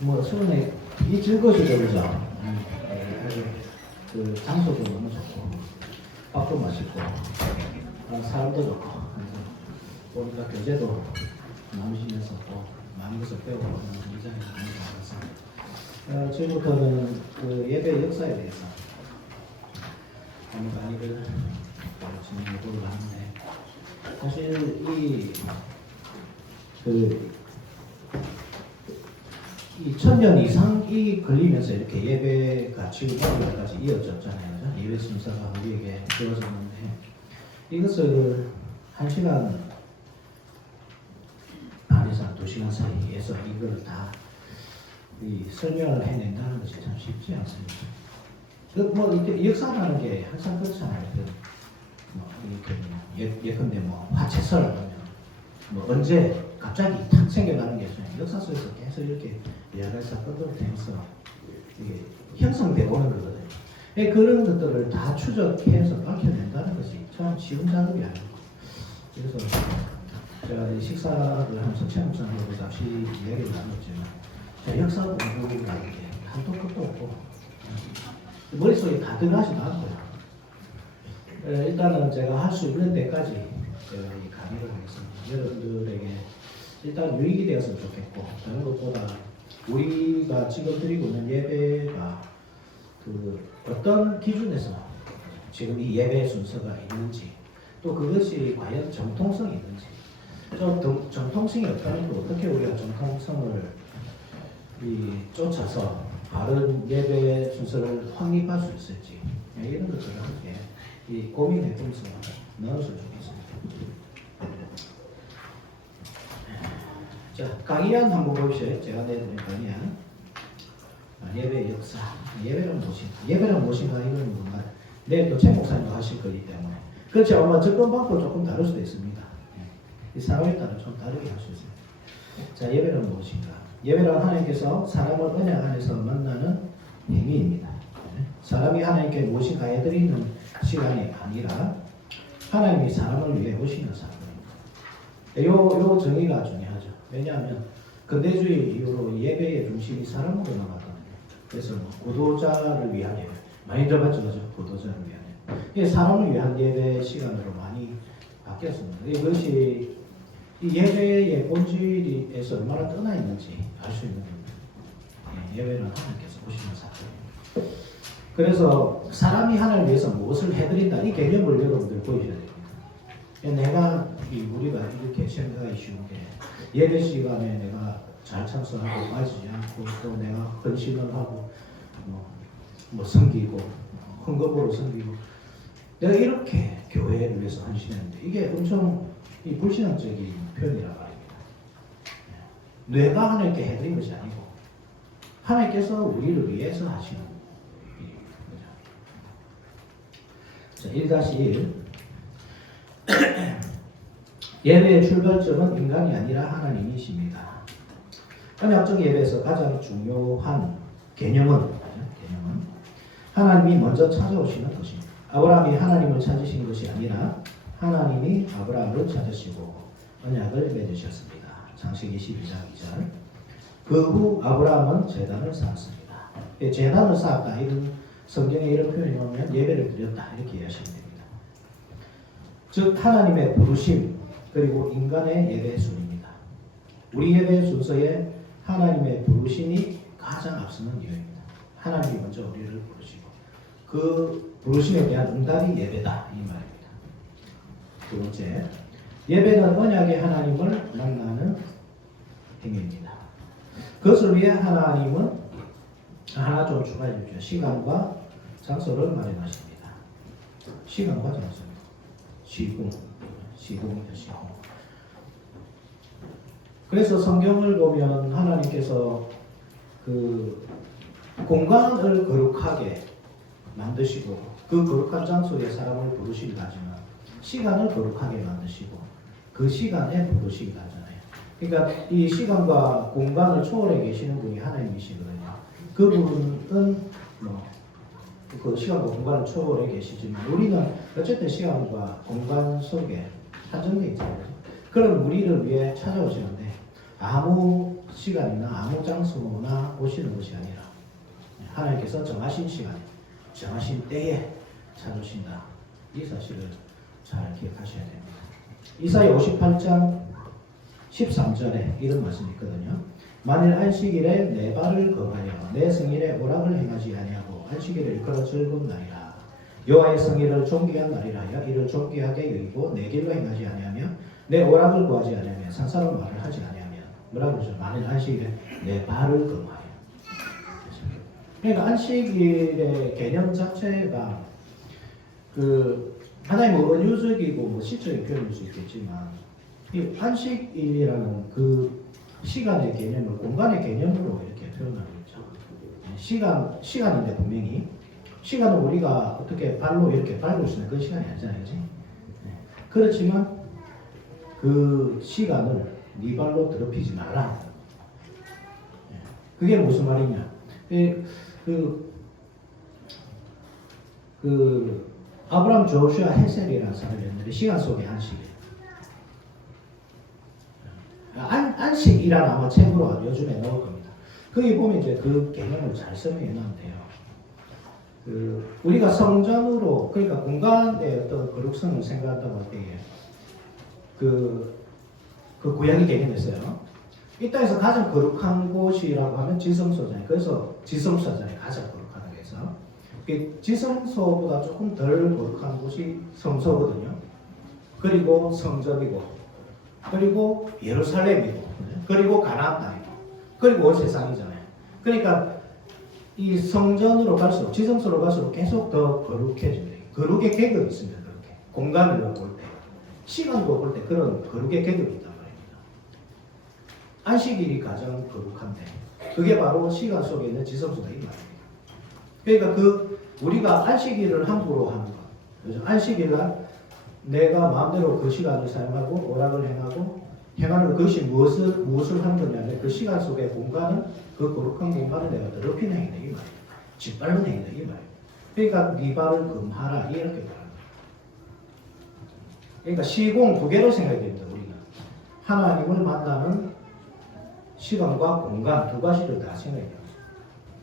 뭐 수련회 이 즐거워지죠, 그죠? 그 장소도 너무 좋고 밥도 맛있고 사람도 좋고 보니까 교재도 나누시면서 또 많은 것을 배우고 이 자리에 많이 받았습니다. 지금부터는 그 예배 역사에 대해서 강의를 진행해 보려고 하는데, 사실 이 1000년 이상이 걸리면서 이렇게 예배가 지금 오늘까지 이어졌잖아요. 그죠? 예배 순서가 우리에게 주어졌는데, 이것을 1시간 반에서 2시간 사이에서 이걸 다 설명을 해낸다는 것이 참 쉽지 않습니다. 뭐 이렇게 역사라는 게 항상 그렇잖아요. 예컨대 뭐 화채설 하면 뭐 언제 갑자기 탁 생겨나는 게 있어요. 역사 속에서 계속 이렇게 여러 가지 사건들을 통해서 이게 형성되어 오는 거거든요. 그런 것들을 다 추적해서 밝혀낸다는 것이 참 쉬운 작업이 아니고, 그래서 제가 식사를 하면서 최 목사님하고 잠시 이야기를 나눴지만, 역사 공부가 이게 한도 끝도 없고 머릿속에 다 들어가지도 않고요. 일단은 제가 할 수 있는 데까지 제가 이 강의를 하겠습니다. 여러분들에게 일단 유익이 되었으면 좋겠고, 다른 것보다 우리가 지금 드리고 있는 예배가 그 어떤 기준에서 지금 이 예배 순서가 있는지, 또 그것이 과연 정통성이 있는지, 또 정통성이 없다면 또 어떻게 우리가 정통성을 쫓아서 바른 예배 순서를 확립할 수 있을지, 이런 것들을 함께 고민해 보면서 나눴으면 좋겠습니다. 자, 강의안 한번 보십시오. 제가 내드린 강의안. 예배의 역사. 예배는 무엇인가? 예배는 무엇인가? 이건 뭔가 내일 또 최 목사님도 하실 거기 때문에. 그렇죠. 아마 접근 방법도 조금 다를 수도 있습니다. 이 사람에 따라 좀 다르게 할 수 있습니다. 자, 예배는 무엇인가? 예배는 하나님께서 사람을 언약 안에서 만나는 행위입니다. 사람이 하나님께 무엇인가 해드리는 시간이 아니라 하나님이 사람을 위해 오시는 사건입니다. 요 정의가 중요하죠. 왜냐하면 근대주의 이후로 예배의 중심이 사람으로 나갔거든요. 그래서 구도자를 위한 예배 많이 들어봤죠, 그죠? 구도자를 위한 예배. 이게 사람을 위한 예배 시간으로 많이 바뀌었습니다. 이것이 이 예배의 본질에서 얼마나 떠나 있는지 알 수 있는 겁니다. 예배는 하나님께서 오시는 사건입니다. 그래서 사람이 하나님을 위해서 무엇을 해드린다, 이 개념을 여러분들 보여줘야 됩니다. 내가 우리가 이렇게 생각하기 쉬운 게, 예배 시간에 내가 잘 참석하고 빠지지 않고, 또 내가 헌신을 하고 뭐 섬기고 헌금으로 섬기고, 내가 이렇게 교회를 위해서 헌신했는데, 이게 엄청 불신앙적인 표현이라 말입니다. 내가 하나님께 해드린 것이 아니고 하나님께서 우리를 위해서 하시는 거죠. 자, 1-1 예배의 출발점은 인간이 아니라 하나님이십니다. 언약적 예배에서 가장 중요한 개념은 하나님이 먼저 찾아오시는 것입니다. 아브라함이 하나님을 찾으신 것이 아니라 하나님이 아브라함을 찾으시고 언약을 맺으셨습니다. 창세기 12장 2절. 그 후 아브라함은 제단을 쌓았습니다. 제단을 쌓았다, 이런 성경에 이런 표현이 나오면 예배를 드렸다, 이렇게 이해하시면 됩니다. 즉 하나님의 부르심, 그리고 인간의 예배 순입니다. 우리 예배 순서에 하나님의 부르심이 가장 앞서는 이유입니다. 하나님이 먼저 우리를 부르시고 그 부르심에 대한 응답이 예배다, 이 말입니다. 두 번째, 예배는 언약의 하나님을 만나는 행위입니다. 그것을 위해 하나님은 하나 좀 추가해 주십시오. 시간과 장소를 마련하십니다. 시간과 장소. 시공이죠, 시공. 그래서 성경을 보면 하나님께서 그 공간을 거룩하게 만드시고 그 거룩한 장소에 사람을 부르시기도 하지만 시간을 거룩하게 만드시고 그 시간에 부르시기도 하잖아요. 그러니까 이 시간과 공간을 초월해 계시는 분이 하나님이시거든요. 그분은 그 시간과 공간을 초월해 계시지만 우리는 어쨌든 시간과 공간 속에 한정되어 있잖아요. 그런 우리를 위해 찾아오시는데 아무 시간이나 아무 장소나 오시는 것이 아니라 하나님께서 정하신 시간에 정하신 때에 찾으신다. 이 사실을 잘 기억하셔야 됩니다. 이사야 58장 13절에 이런 말씀이 있거든요. 만일 안식일에 내 발을 거하여 내 성일에 오락을 행하지 아니하고 안식일을 일컬어 즐거운 날이라 여호와의 성일을 존귀한 날이라 하여 이를 존귀하게 여기고 내 길로 행하지 아니하며 내 오락을 구하지 아니하며 상사로운 말을 하지 아니하며 뭐라고 그러죠? 만일 안식일에 내 발을 거하여. 그러니까 안식일의 개념 자체가 그 하나의 은유적이고 시적인 표현일 수 있겠지만 이 안식일이라는 그 시간의 개념을 공간의 개념으로 이렇게 표현하고 있죠. 시간인데 분명히 시간은 우리가 어떻게 발로 이렇게 밟을 수 있는 그런 시간이 아니잖아요, 그렇지? 그렇지만 그 시간을 네 발로 더럽히지 말라. 그게 무슨 말이냐? 아브라함 조슈아 헤셀이라는 사람이 있는데 시간 속의 안식이에요. 안식이라는 아마 책으로 요즘에 나올 겁니다. 거기 보면 이제 그 개념을 잘 설명해 놨는데요. 우리가 성전으로 그러니까 공간의 어떤 거룩성을 생각한다고 할 때에 그 구약의 개념이 있어요. 이 땅에서 가장 거룩한 곳이라고 하면 지성소잖아요. 그래서 지성소잖아요. 가장 거룩한 데서. 지성소보다 조금 덜 거룩한 곳이 성소거든요. 그리고 성전이고, 그리고 예루살렘이고, 그리고 가나안 땅이고, 그리고 온 세상이잖아요. 그러니까 이 성전으로 갈수록, 지성소로 갈수록 계속 더 거룩해집니다. 거룩의 계급이 있습니다. 그렇게 공간을 볼 때, 시간도 볼 때 그런 거룩의 계급이 있단 말입니다. 안식일이 가장 거룩한데, 그게 바로 시간 속에 있는 지성소다 이 말입니다. 그러니까 우리가 안식일을 함부로 하는 것, 그죠? 안식일날 내가 마음대로 그 시간을 사용하고 오락을 행하는 그것이 무엇을 하는 거냐면 그 시간 속의 공간은 그 거룩한 공간을 내가 더럽히는 행위다 이 말이에요. 짓밟는 행위다 이 말이에요. 그러니까 네 발을 금하라 이렇게 말합니다. 그러니까 시공 두 개로 생각해야 됩니다. 우리가 하나님을 만나는 시간과 공간 두 가지를 다 생각해야 됩니다.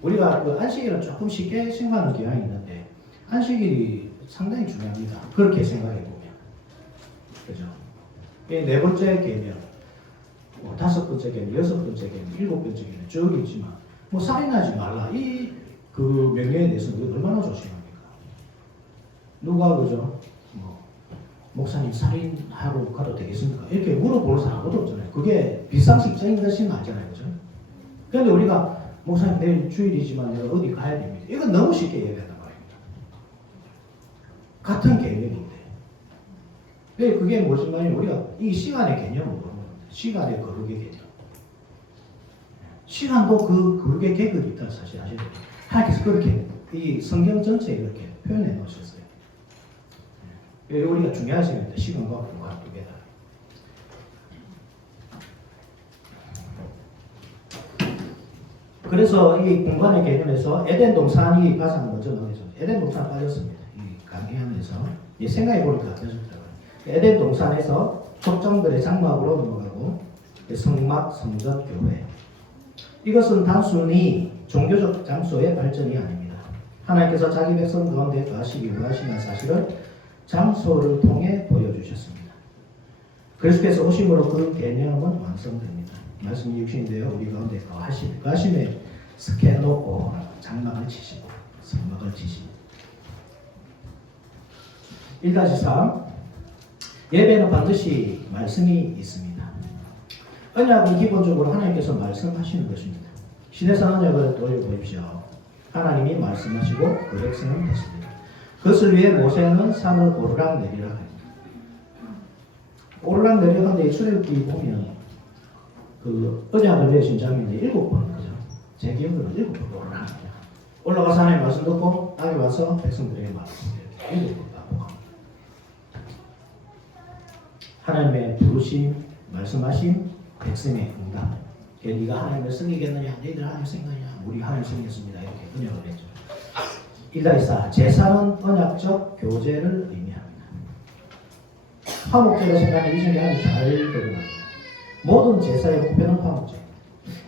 우리가 그 안식일은 조금 쉽게 생각하는 경향이 있는데 안식일이 상당히 중요합니다. 그렇게 생각해 보면, 그죠? 네 번째 개념, 다섯 번째 개념, 여섯 번째 개념, 일곱 번째 개념 쭉 있지만 살인하지 말라 그 명령에 대해서는 얼마나 조심합니까? 누가 그죠? 목사님 살인하러 가도 되겠습니까? 이렇게 물어보는 사람 아무도 없잖아요. 그게 비상식적인 것이 맞잖아요, 그죠? 그런데 우리가 목사님 내일 주일이지만 내가 어디 가야 됩니다. 이건 너무 쉽게 얘기한단 말입니다. 같은 개념인데. 그게 무슨 말이냐면 우리가 이 시간의 개념을 모르는 겁니다. 시간의 거룩의 개념. 시간도 그 거룩의 계급이 있다는 사실 아셔야 돼요. 하나님께서 그렇게 이 성경 전체에 이렇게 표현해 놓으셨어요. 우리가 중요한 시간입니다. 시간과 공간 두 개다. 그래서 이 공간의 개념에서 에덴 동산이 가장 먼저 나오죠. 에덴 동산 빠졌습니다. 이 강의하면서 생각해 보니까 빠졌더라고요. 에덴 동산에서 족장들의 장막으로 넘어가고 성막, 성전, 교회. 이것은 단순히 종교적 장소의 발전이 아닙니다. 하나님께서 자기 백성 가운데 거하시기 원하시는 사실을 장소를 통해 보여주셨습니다. 그리스도께서 오심으로 그 개념은 완성됩니다. 말씀이 육신인데요. 우리 가운데 거하심에 스케놓고 장막을 치시고 성막을 치시고 1-3 예배는 반드시 말씀이 있습니다. 언약은 기본적으로 하나님께서 말씀하시는 것입니다. 시대산 언약을 돌려보십시오. 하나님이 말씀하시고 그 백성은 됐습니다. 그것을 위해 모세는 산을 오르락 내리락 합니다. 오르락 내리락인데 출애굽기 보면 그 언약을 내신 장면이 7번 그죠? 제 기억으로는 7번 오르락 내리락. 올라가서 하나님 말씀 듣고 땅에 와서 백성들에게 말씀드려요. 7번 반복합니다. 하나님의 부르심, 말씀하심, 백성의 응답. 네가 하나님을 섬기겠느냐? 너희들 하나님 섬기느냐? 우리 하나님 섬기겠습니다. 이렇게 언약을 했죠. 1-4 제사는 언약적 교제를 의미합니다. 화목제를 생각하는 이전에 아주 잘 드러납니다. 모든 제사의 목표는 화목제.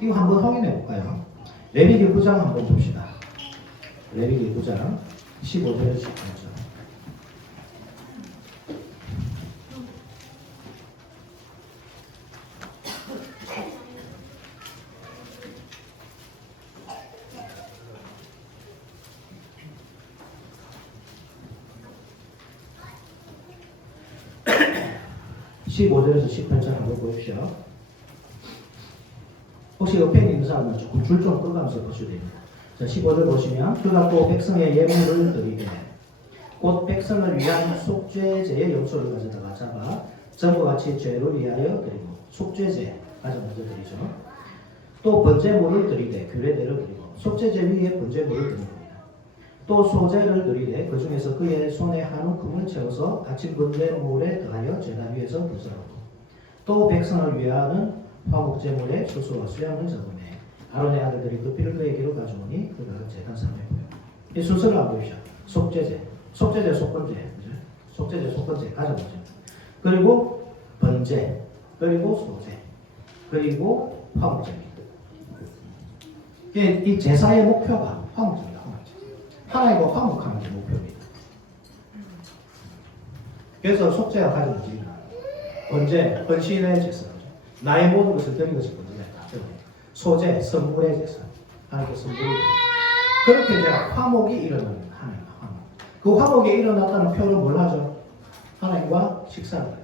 이거 한번 확인해 볼까요? 레위기 9장 한번 봅시다. 레위기 9장 15절에서 18절. (15절에서 18절) 한번 보십시오. 혹시 옆에 있는 사람은 조금 줄 좀 끌면서 보셔야 됩니다. 자, 15절 보시면 그가 또 백성의 예물을 드리되 곧 백성을 위한 속죄제의 염소를 가져다가 잡아 전과 같이 죄를 위하여 드리고 속죄제 가져다가 드리죠. 또 번제물을 드리되 규례대로 드리고 속죄제 위에 번제물을 드립니다. 또 소제를 드리되 그 중에서 그의 손에 한 움큼을 채워서 같이 번제물에 더하여 제단 위에서 불사르고 또 백성을 위하는 화목제물의 수수와 수양을 잡으매 아론의 아들들이 그 피를 그에게로 가져오니 그가 제단 삼에 보여. 이 순서를 한번 보십시오. 속죄제, 속죄제 속건제, 속죄제 속건제 가져오죠. 그리고 번제, 그리고 소제, 그리고 화목제입니다. 이 제사의 목표가 화목제입니다. 화목제. 하나님과 화목하는 게 목표입니다. 그래서 속죄가 가져오지. 번제, 헌신의 제사. 나의 모든 것을 드린 것이 번제다. 소제, 선물의 제사. 하나님께 선물을 그렇게 이제 화목이 일어나는 하나님과 화목. 그 화목이 일어났다는 표현을 뭘 하죠? 하나님과 식사해야죠.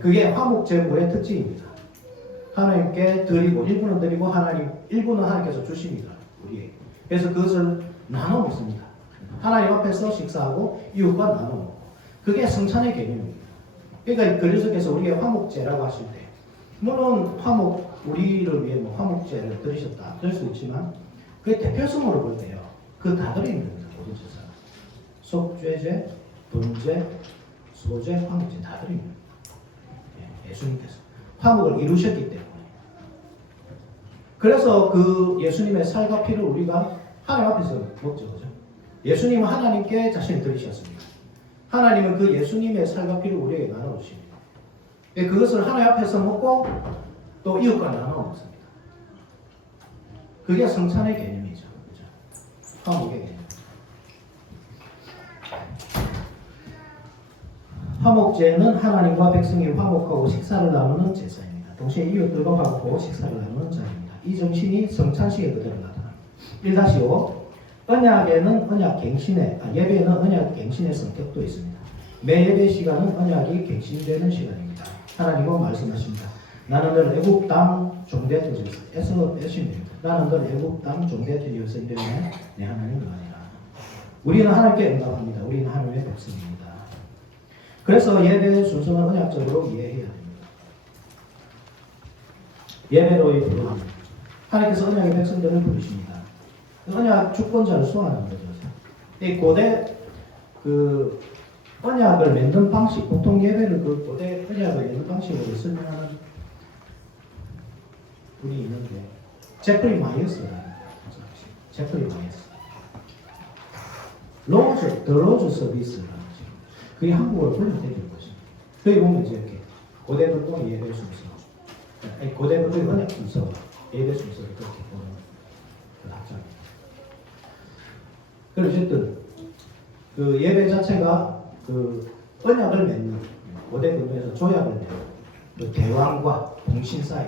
그게 화목제물의 특징입니다. 하나님께 드리고 일부는 드리고 일부는 하나님께서 주십니다. 우리에게. 그래서 그것을 나눠 먹습니다. 하나님 앞에서 식사하고 이웃과 나눠 먹고. 그게 성찬의 개념입니다. 그러니까 그리스도께서 우리의 화목제라고 하실 때 물론 우리를 위해 화목제를 드리셨다 그럴 수 있지만 그게 대표성으로 볼 때요. 그 다 드리는 겁니다. 모든 제사. 속죄제, 번제, 소제, 화목제 다 드립니다. 예수님께서 화목을 이루셨기 때문에. 그래서 그 예수님의 살과 피를 우리가 하나님 앞에서 먹죠. 그죠? 예수님은 하나님께 자신을 드리셨습니다. 하나님은 그 예수님의 살과 피를 우리에게 나눠주십니다. 그것을 하나님 앞에서 먹고 또 이웃과 나눠 먹습니다. 그게 성찬의 개념이죠. 그죠? 화목의 개념. 화목제는 하나님과 백성이 화목하고 식사를 나누는 제사입니다. 동시에 이웃들과 화목하고 식사를 나누는 자입니다. 이 정신이 성찬식에 그대로 나타납니다. 1-5 언약에는 예배에는 언약 갱신의 성격도 있습니다. 매 예배 시간은 언약이 갱신되는 시간입니다. 하나님은 말씀하십니다. 나는 늘 애굽 땅 종대 들여서 애굽 나는 늘 애굽 땅 종대 들여서 인도에 내 하나님 아니라. 우리는 하나님께 응답합니다. 우리는 하나님의 백성입니다. 그래서 예배의 순서는 언약적으로 이해해야 됩니다. 예배로의 부름. 하나님께서 언약의 백성들을 부르십니다. 언약 주권자를 소환하는 거죠. 이 고대 언약을 맺는 방식, 보통 예배를 그 고대 언약을 맺는 방식으로 설명하는 분이 있는데 제프리 마이어스라는 제프리 마이어스. The Rose Service라는 그게 한국어로 번역되는 것입니다. 거기 보면 이제 이렇게 고대 불동 예배 순서, 고대 불동 언약 순서, 예배 순서를 그렇게 보는 그 학자입니다. 그리고 어쨌든 그 예배 자체가 그 언약을 맺는 고대 근동에서 조약을 맺는 그 대왕과 봉신 사이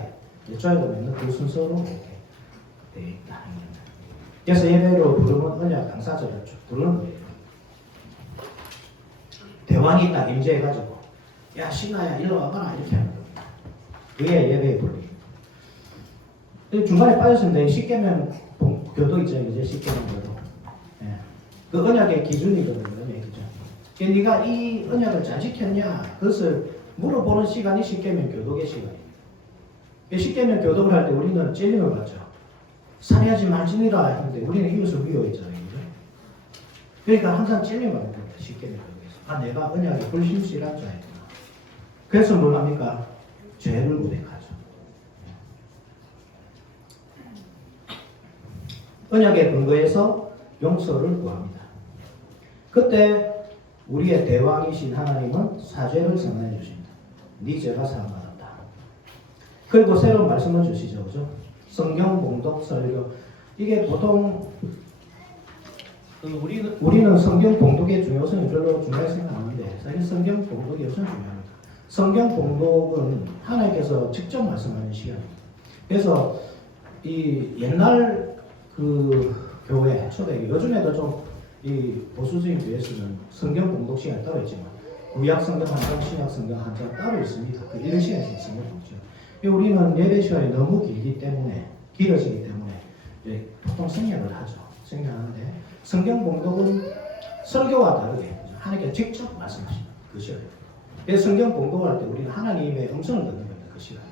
조약을 맺는 그 순서로 이렇게 되어 있다. 그래서 예배로 부르면 언약 당사자를 부르는 거예요. 대왕이 딱 임재해가지고 야 신하야 일로 와봐라 이렇게 하는 겁니다. 그게 예배의 본리입니다. 중간에 빠졌습니다. 십계명 교도 있잖아요. 이제 십계명 교도. 예. 그 언약의 기준이거든요. 언약의 기준. 네가 이 언약을 잘 지켰냐 그것을 물어보는 시간이 십계명 교독의 시간입니다. 십계명 교독을 할 때 우리는 찔림을 받죠. 살해하지 말지니라 하는데 우리는 이웃을 미워했잖아요. 그러니까 항상 찔림을 받는 겁니다. 십계명 교독에서. 아 내가 언약에 불신실한 자이구나. 그래서 뭘 합니까? 죄를 고백하죠. 언약의 근거에서 용서를 구합니다. 그때 우리의 대왕이신 하나님은 사죄를 선언해 주십니다. 네 죄가 사함받았다. 그리고 새로운 말씀을 주시죠. 그죠? 성경 봉독 설교. 이게 보통 우리는 성경 봉독의 중요성이 별로 중요하게 생각 안 하는데 사실 성경 봉독이 엄청 중요합니다. 성경 봉독은 하나님께서 직접 말씀하는 시간입니다. 그래서 이 옛날 그 교회 초대기 요즘에도 좀 이 보수적인 교회에서는 성경 봉독 시간이 따로 있지만 구약 성경 한 장, 신약 성경 한 장 따로 있습니다. 그 이런 시간이 있습니다. 우리는 예배 시간이 너무 길기 때문에 길어지기 때문에 보통 생략을 하죠. 생략하는데 성경 봉독은 설교와 다르게 하나님께 직접 말씀하십니다. 그 시간에. 그래서 성경 봉독을 할 때 우리는 하나님의 음성을 듣는 겁니다. 그 시간에.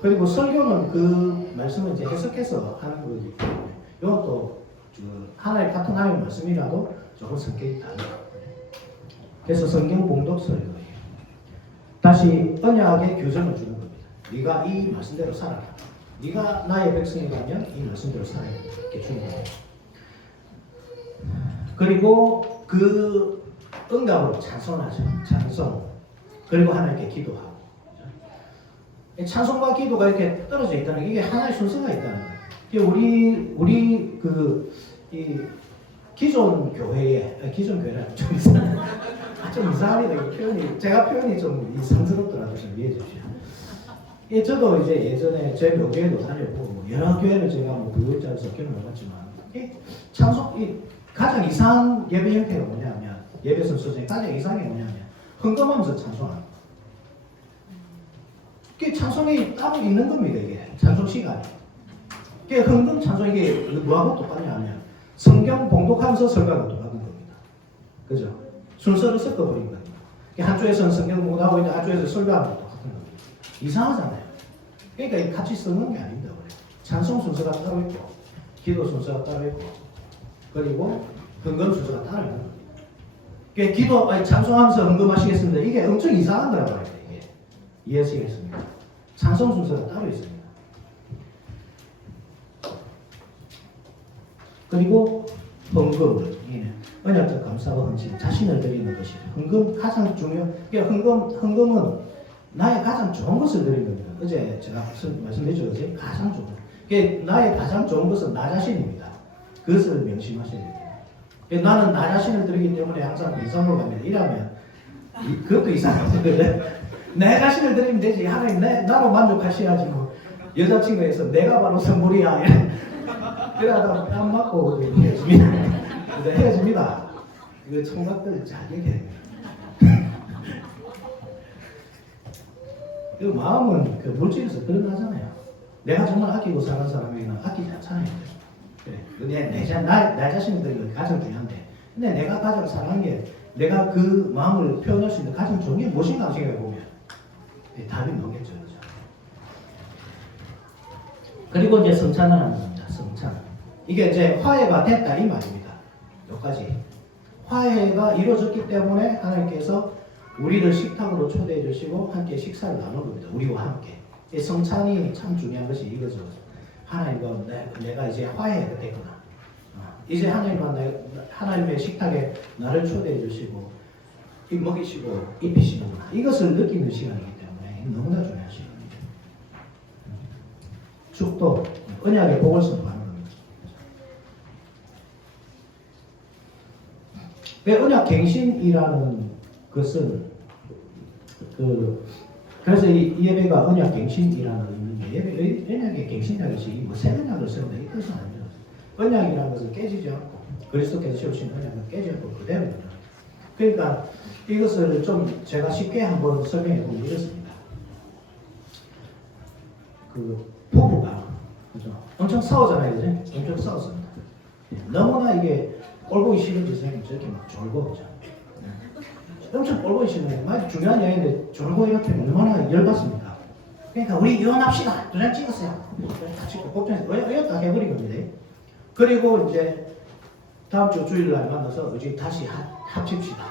그리고 설교는 그 말씀을 이제 해석해서 하는 거기 때문에 이건 또 하나님 같은 하나님 말씀이라도 조금 성격이 다르다. 그래서 성경 봉독 설교예요. 다시 언약의 교정을 주는 겁니다. 네가 이 말씀대로 살아라. 네가 나의 백성이라면 이 말씀대로 살아야 돼. 이렇게 주는 거예요. 그리고 그 응답으로 찬송하죠. 찬송. 그리고 하나님께 기도하고. 찬송과 기도가 이렇게 떨어져 있다는 게 이게 하나의 순서가 있다는 거예요. 우리 이 기존 교회라 좀 이상하네요. 표현이 제가 표현이 좀 이상스럽더라도 좀 이해해 주십시오. 예, 저도 이제 예전에 제 묘교회도 다녔고 여러 교회를 제가 부교육자로서 경험해봤지만 찬송 가장 이상한 예배 형태가 뭐냐면 예배 순서 중에 가장 이상한 게 뭐냐면 흥금하면서 찬송하는 거. 이게 찬송이 따로 있는 겁니다. 이게 찬송 시간이. 이게 흥금 찬송 이게 뭐하고 똑같냐면 성경 봉독하면서 설교가 똑같은 겁니다. 그죠? 순서를 섞어버린 겁니다. 한쪽에서는 성경 봉독하고 있는데 한쪽에서 설교하는 것도 똑같은 겁니다. 이상하잖아요. 그러니까 같이 쓰는 게 아닙니다. 찬송 순서가 따로 있고 기도 순서가 따로 있고 그리고 흥금 순서가 따로 있는 겁니다. 찬송하면서 흥금하시겠습니다. 이게 엄청 이상한 거라고 해요. 이게 이해하시겠습니까? 찬송 순서가 따로 있습니다. 그리고 헌금, 언약적 감사와 헌신, 자신을 드리는 것이 헌금 가장 헌금은 나의 가장 좋은 것을 드리는 겁니다. 어제 제가 말씀드렸죠, 그지? 가장 좋은 것. 나의 가장 좋은 것은 나 자신입니다. 그것을 명심하셔야 돼요. 나는 나 자신을 드리기 때문에 항상 이상으로 갑니다. 이러면 그것도 이상하거든요. 내 자신을 드리면 되지. 하나님 나로 만족하셔야지 뭐. 여자친구에서 내가 바로 선물이야. 그러다 뺨 맞고 헤어집니다. 헤어집니다. 이거 총각들 잘 얘기해야 됩니다. 그 마음은 그 물질에서 드러나잖아요. 내가 정말 아끼고 사는 사람에게는 아끼지 않잖아요. 그래. 나 자신을 드리는 게 가장 중요한데, 근데 내가 가장 사랑하는 게 내가 그 마음을 표현할 수 있는 가장 좋은 게 무엇인가 생각해보면 답이 나오겠죠. 그렇죠? 그리고 이제 성찬을 하는 겁니다. 성찬. 이게 이제 화해가 됐다 이 말입니다. 여기까지. 화해가 이루어졌기 때문에 하나님께서 우리를 식탁으로 초대해 주시고 함께 식사를 나눈 겁니다. 우리와 함께. 성찬이 참 중요한 것이 이거죠. 하나님과 내가 이제 화해가 됐구나. 이제 하나님의 식탁에 나를 초대해 주시고 먹이시고 입히시는구나. 이것을 느끼는 시간이기 때문에 너무나 중요한 시간입니다. 축도 언약의 복을 선포하는 겁니다. 왜 언약 갱신이라는 것은 그래서 이 예배가 언약 갱신이라는 의미인데 언약의 갱신이라는 것이 새 언약을 세운다 이 뜻은 아닙니다. 언약이라는 것은 깨지지 않고 그리스도께서 세우신 언약은 깨지지 않고 그대로입니다. 그러니까 이것을 좀 제가 쉽게 한번 설명해 보면 이렇습니다. 부부가 그죠? 엄청 싸우잖아요, 그죠? 엄청 싸웠습니다. 너무나 이게 꼴보기 싫은 짓을 저렇게 막 졸고 그죠? 엄청 꼴보기 싫은 말 중요한 이야기인데 졸고 이렇게 얼마나 열받습니까? 그러니까 우리 이혼합시다. 도장 찍었어요. 다 찍고 꼭정해서 딱 해버린 겁니다. 그리고 이제 다음 주 주일날 만나서 우리 다시 합칩시다.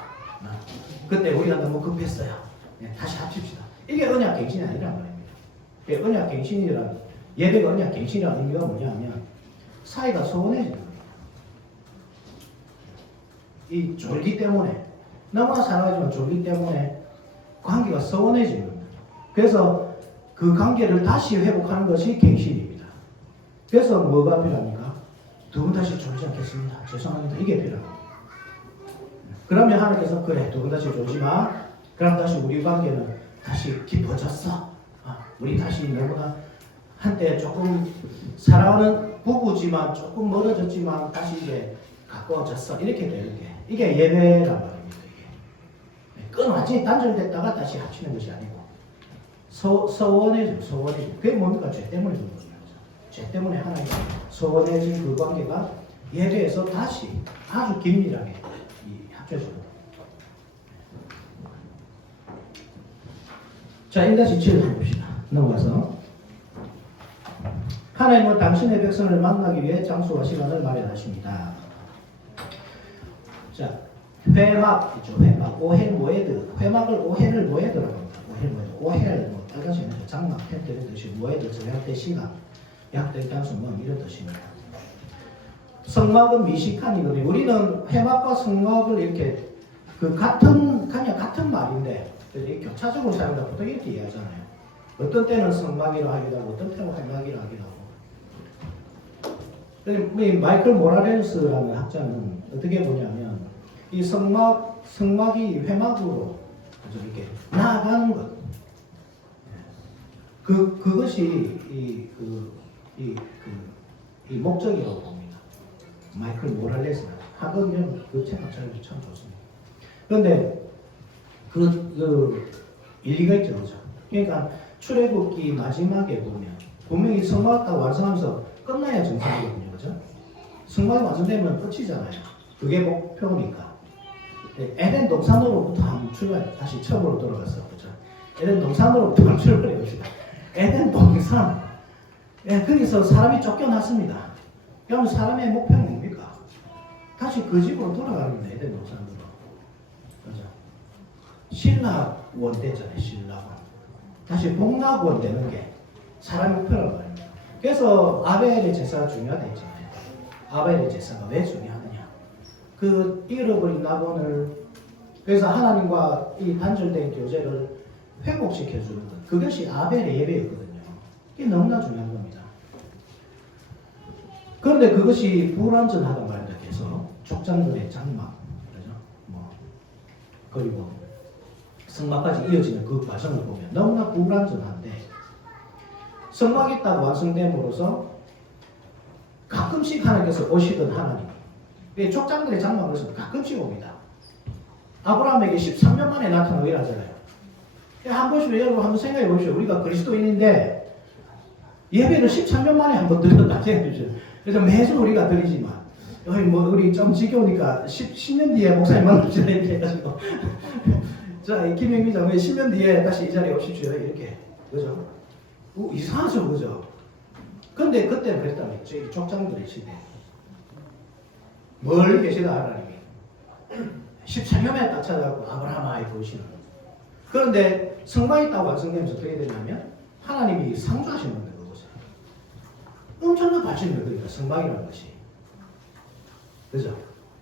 그때 우리가 너무 급했어요. 다시 합칩시다. 이게 언약 갱신이 아니란 말입니다. 언약 갱신이란 예배가 언약 갱신이라는 의미가 뭐냐면 사이가 소원해지는 거예요. 이 졸기 때문에 너무나 사랑하지만 졸기 때문에 관계가 서운해지는 겁니다. 그래서 그 관계를 다시 회복하는 것이 갱신입니다. 그래서 뭐가 필요합니까? 두 분 다시 졸지 않겠습니다. 죄송합니다. 이게 필요합니다. 그러면 하나님께서 그래 두 분 다시 졸지 마. 그럼 다시 우리 관계는 다시 깊어졌어. 우리 다시 너무나 한때 조금 사랑하는 부부지만 조금 멀어졌지만 다시 이제 가까워졌어. 이렇게 되는 게 이게 예배란 말입니다. 이게 완전히 단절됐다가 다시 합치는 것이 아니고 서원해져. 그게 뭡니까? 죄 때문에 그런 거죠. 죄 때문에 하나님 서원해진 그 관계가 예배에서 다시 아주 긴밀하게 합쳐져요. 자, 1-7 봅시다. 넘어가서 하나님은 당신의 백성을 만나기 위해 장소와 시간을 마련하십니다. 자, 회막 있죠. 회막, 오헬 모에드. 회막을 오헬을 모에드라고 합니다. 오헬 뭐 빨간색은 장막, 텐트 이런 뜻이 모에드 절약대 시간, 약대 단수 뭐 이런 뜻입니다. 성막은 미식한이거든요. 우리는 회막과 성막을 이렇게 그 같은 말인데 교차적으로 사용하다 보통 이렇게 이해하잖아요. 어떤 때는 성막이라 하기도 하고 어떤 때는 회막이라 하기도 하고. 마이클 모라렌스라는 학자는 어떻게 보냐면 이 성막이 회막으로 이렇게 나아가는 것. 그것이 이 목적이라고 봅니다. 마이클 모랄레스가 한국은 그 책 참 좋습니다. 그런데 그 일리가 있죠, 그죠? 그러니까 출애굽기 마지막에 보면 분명히 성막 다 완성하면서 끝나야 정상이거든요, 그죠? 성막이 완성되면 끝이잖아요. 그게 목표니까. 에덴 동산으로부터 한번 다시 처음으로 돌아갔어, 그죠? 에덴 동산으로부터 한번 출발해 봅시다. 에덴 동산, 거기서 사람이 쫓겨났습니다. 그럼 사람의 목표는 뭡니까? 다시 그 집으로 돌아가는 겁니다. 에덴 동산으로. 그죠? 신락원 됐잖아요. 신락원. 다시 복락원 되는 게 사람의 목표란 말입니다. 그래서 아벨의 제사가 중요하다 했잖아요. 아벨의 제사가 왜 중요하느냐? 그 잃어버린 낙원을 그래서 하나님과 이 단절된 교제를 회복시켜주는 것. 그것이 아벨의 예배였거든요. 이게 너무나 중요한 겁니다. 그런데 그것이 불완전하단 말입니다. 계속 족장들의 장막, 그죠? 그리고 성막까지 이어지는 그 과정을 보면 너무나 불완전한데 성막이 딱 완성됨으로써 가끔씩 하나님께서 오시던 하나님, 족장들의 장막으로서 가끔씩 옵니다. 아브라함에게 13년 만에 나타나고 일하잖아요. 한 번씩 여러분 한번 생각해 보십시오. 우리가 그리스도인인데 예배를 13년 만에 한번 드렸다 생각해 보십시오. 그래서 매주 우리가 드리지만 우리 좀 지겨우니까 10년 뒤에 목사님 만납시다 이렇게 해가지고 자, 김영미 장로님 10년 뒤에 다시 이 자리에 오십시오 이렇게. 그죠? 이상하죠, 그죠? 근데 그때는 그랬다면 족장들의 시대 멀리 계시다 하나님이 13년에 딱 찾아가고 아브라함아 부르시는 거예요. 그런데 성막이 딱 완성되면서 어떻게 되냐면 하나님이 상주하시는 거예요. 그곳에 엄청난 발전이 거예요. 성막이라는 것이. 그죠?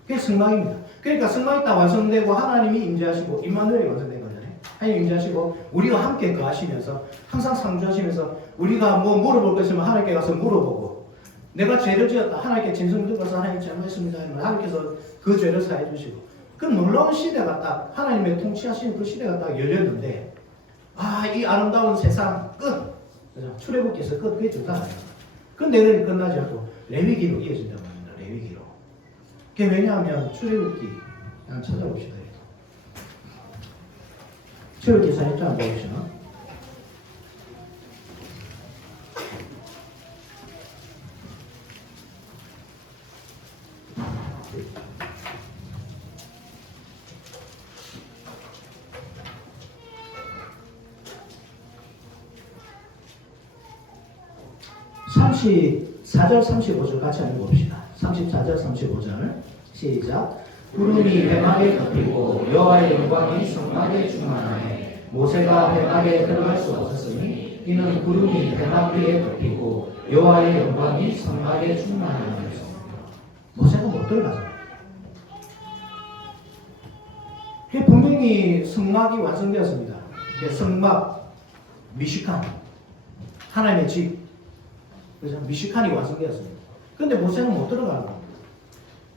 그게 성막입니다. 그러니까 성막이 딱 완성되고 하나님이 임재하시고 임마누엘이 완성된 거잖아요. 하나님 임재하시고 우리와 함께 거하시면서 항상 상주하시면서 우리가 뭐 물어볼 것 있으면 하나님께 가서 물어보고 내가 죄를 지었다 하나님께 진성 들어가서 하나님 잘못했습니다 하면 하나님께서 그 죄를 사해 주시고 그 놀라운 시대가 딱 하나님의 통치하시는 그 시대가 딱 열렸는데 이 아름다운 세상 끝! 출애굽기에서 끝 그게 좋잖아요. 근데 내일 끝나지 않고 레위기로 이어진단 말입니다. 레위기로. 그게 왜냐하면 출애굽기 한번 찾아봅시다. 출애굽기 4장 한번 봅시다. (34절) 35절 같이 한번 봅시다. 34절 35절 시작. 구름이 회막에 덮이고 여호와의 영광이 성막에 충만하에 모세가 회막에 들어갈 수 없었으니 이는 구름이 회막 위에 덮이고 여호와의 영광이 성막에 충만하여서 모세가 못 들어가잖아요. 분명히 성막이 완성되었습니다. 성막 미식한 하나님의 집. 그래서 미시칸이 완성되었습니다. 근데 모세는 못 들어가는 겁니다.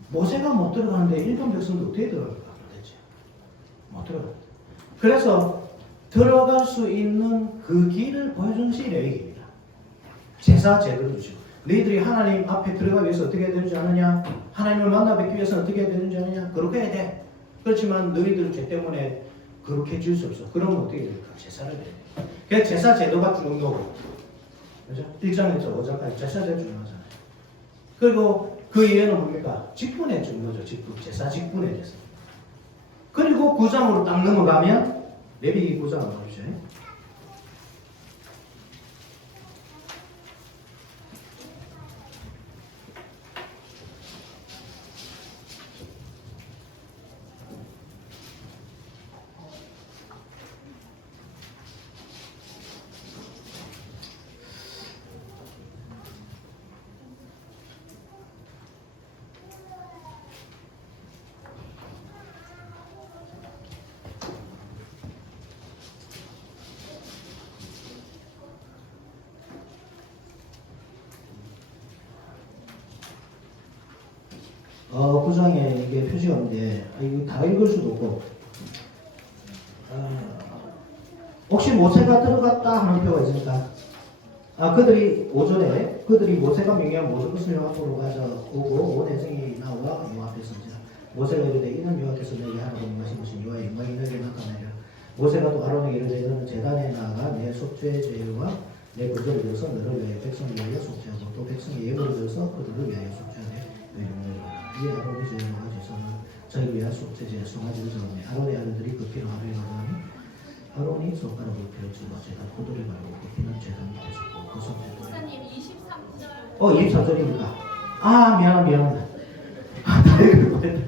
모세가 못 들어가는데 일반 백성도 어떻게 들어갈까 도대체? 못 들어가. 그래서 들어갈 수 있는 그 길을 보여주는 것이 레위기입니다. 제사 제도를 주시고 너희들이 하나님 앞에 들어가기 위해서 어떻게 해야 되는지 아느냐? 하나님을 만나 뵙기 위해서는 어떻게 해야 되는지 아느냐? 그렇게 해야 돼. 그렇지만 너희들 죄 때문에 그렇게 줄 수 없어. 그러면 어떻게 해야 될까? 제사를 해야 돼. 그래서 제사 제도가 중요하고, 그죠? 1장에서 5장까지 제사 제도 중요하잖아요. 그리고 그 이해는 뭡니까? 직분에 중요하죠. 직분. 제사 직분에 대해서. 그리고 9장으로 딱 넘어가면 레위기 9장으로 가보시죠. 구장에 이게 표시가 없는데 이거 다 읽을 수도 없고 혹시 모세가 들어갔다 하는 표가 있습니까? 그들이 오전에 그들이 모세가 명령한 모든 것을 여 앞으로 가져오고 온 회성이 나와 여 앞에서 모세가 이르되 이는 여호와께서 너에게 하라고 명하신 것이 여호와의 영광이 너에게 나타나리라. 모세가 또 아론에게 이르되 너는 제단에 나아가 내 속죄 제와 내 거절을 들어서 너를 위하여 백성을 위하여 속죄하고 또 백성의 예물을 들어서 그들을 위하여 속죄하되 너희 영광을 이 아론이 제를 가져서는 저희를 위하여 속죄제에 송아지를 잡으니 아론의 아들들이 그 피를 하루에 가져가니 아론이 손가락으로 피를 주고 제가 포도를 말고 그 피는 제단 밑에 쏟고 그 속죄도 목사님 23절 23절입니까? 미안합니다. 다 읽을 못했다.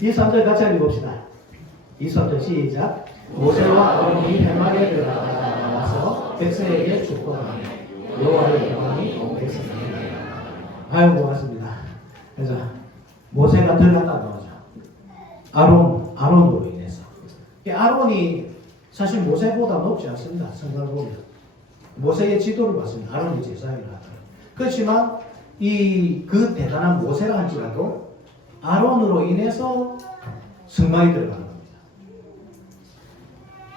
23절 같이 읽어봅시다. 23절 시작. 모세와 아론이 해막에 들어가서 백성에게 축복하니 여호와의 영광이 온 백성에게 나타나니라. 고맙습니다. 그래서 모세가 들어갔다 나오죠. 아론으로 인해서. 아론이 사실 모세보다 높지 않습니다. 성경을 보면 모세의 지도를 봤습니다. 아론이 제사장이라 하더라고요. 그렇지만 그 대단한 모세라 할지라도 아론으로 인해서 성막이 들어가는 겁니다.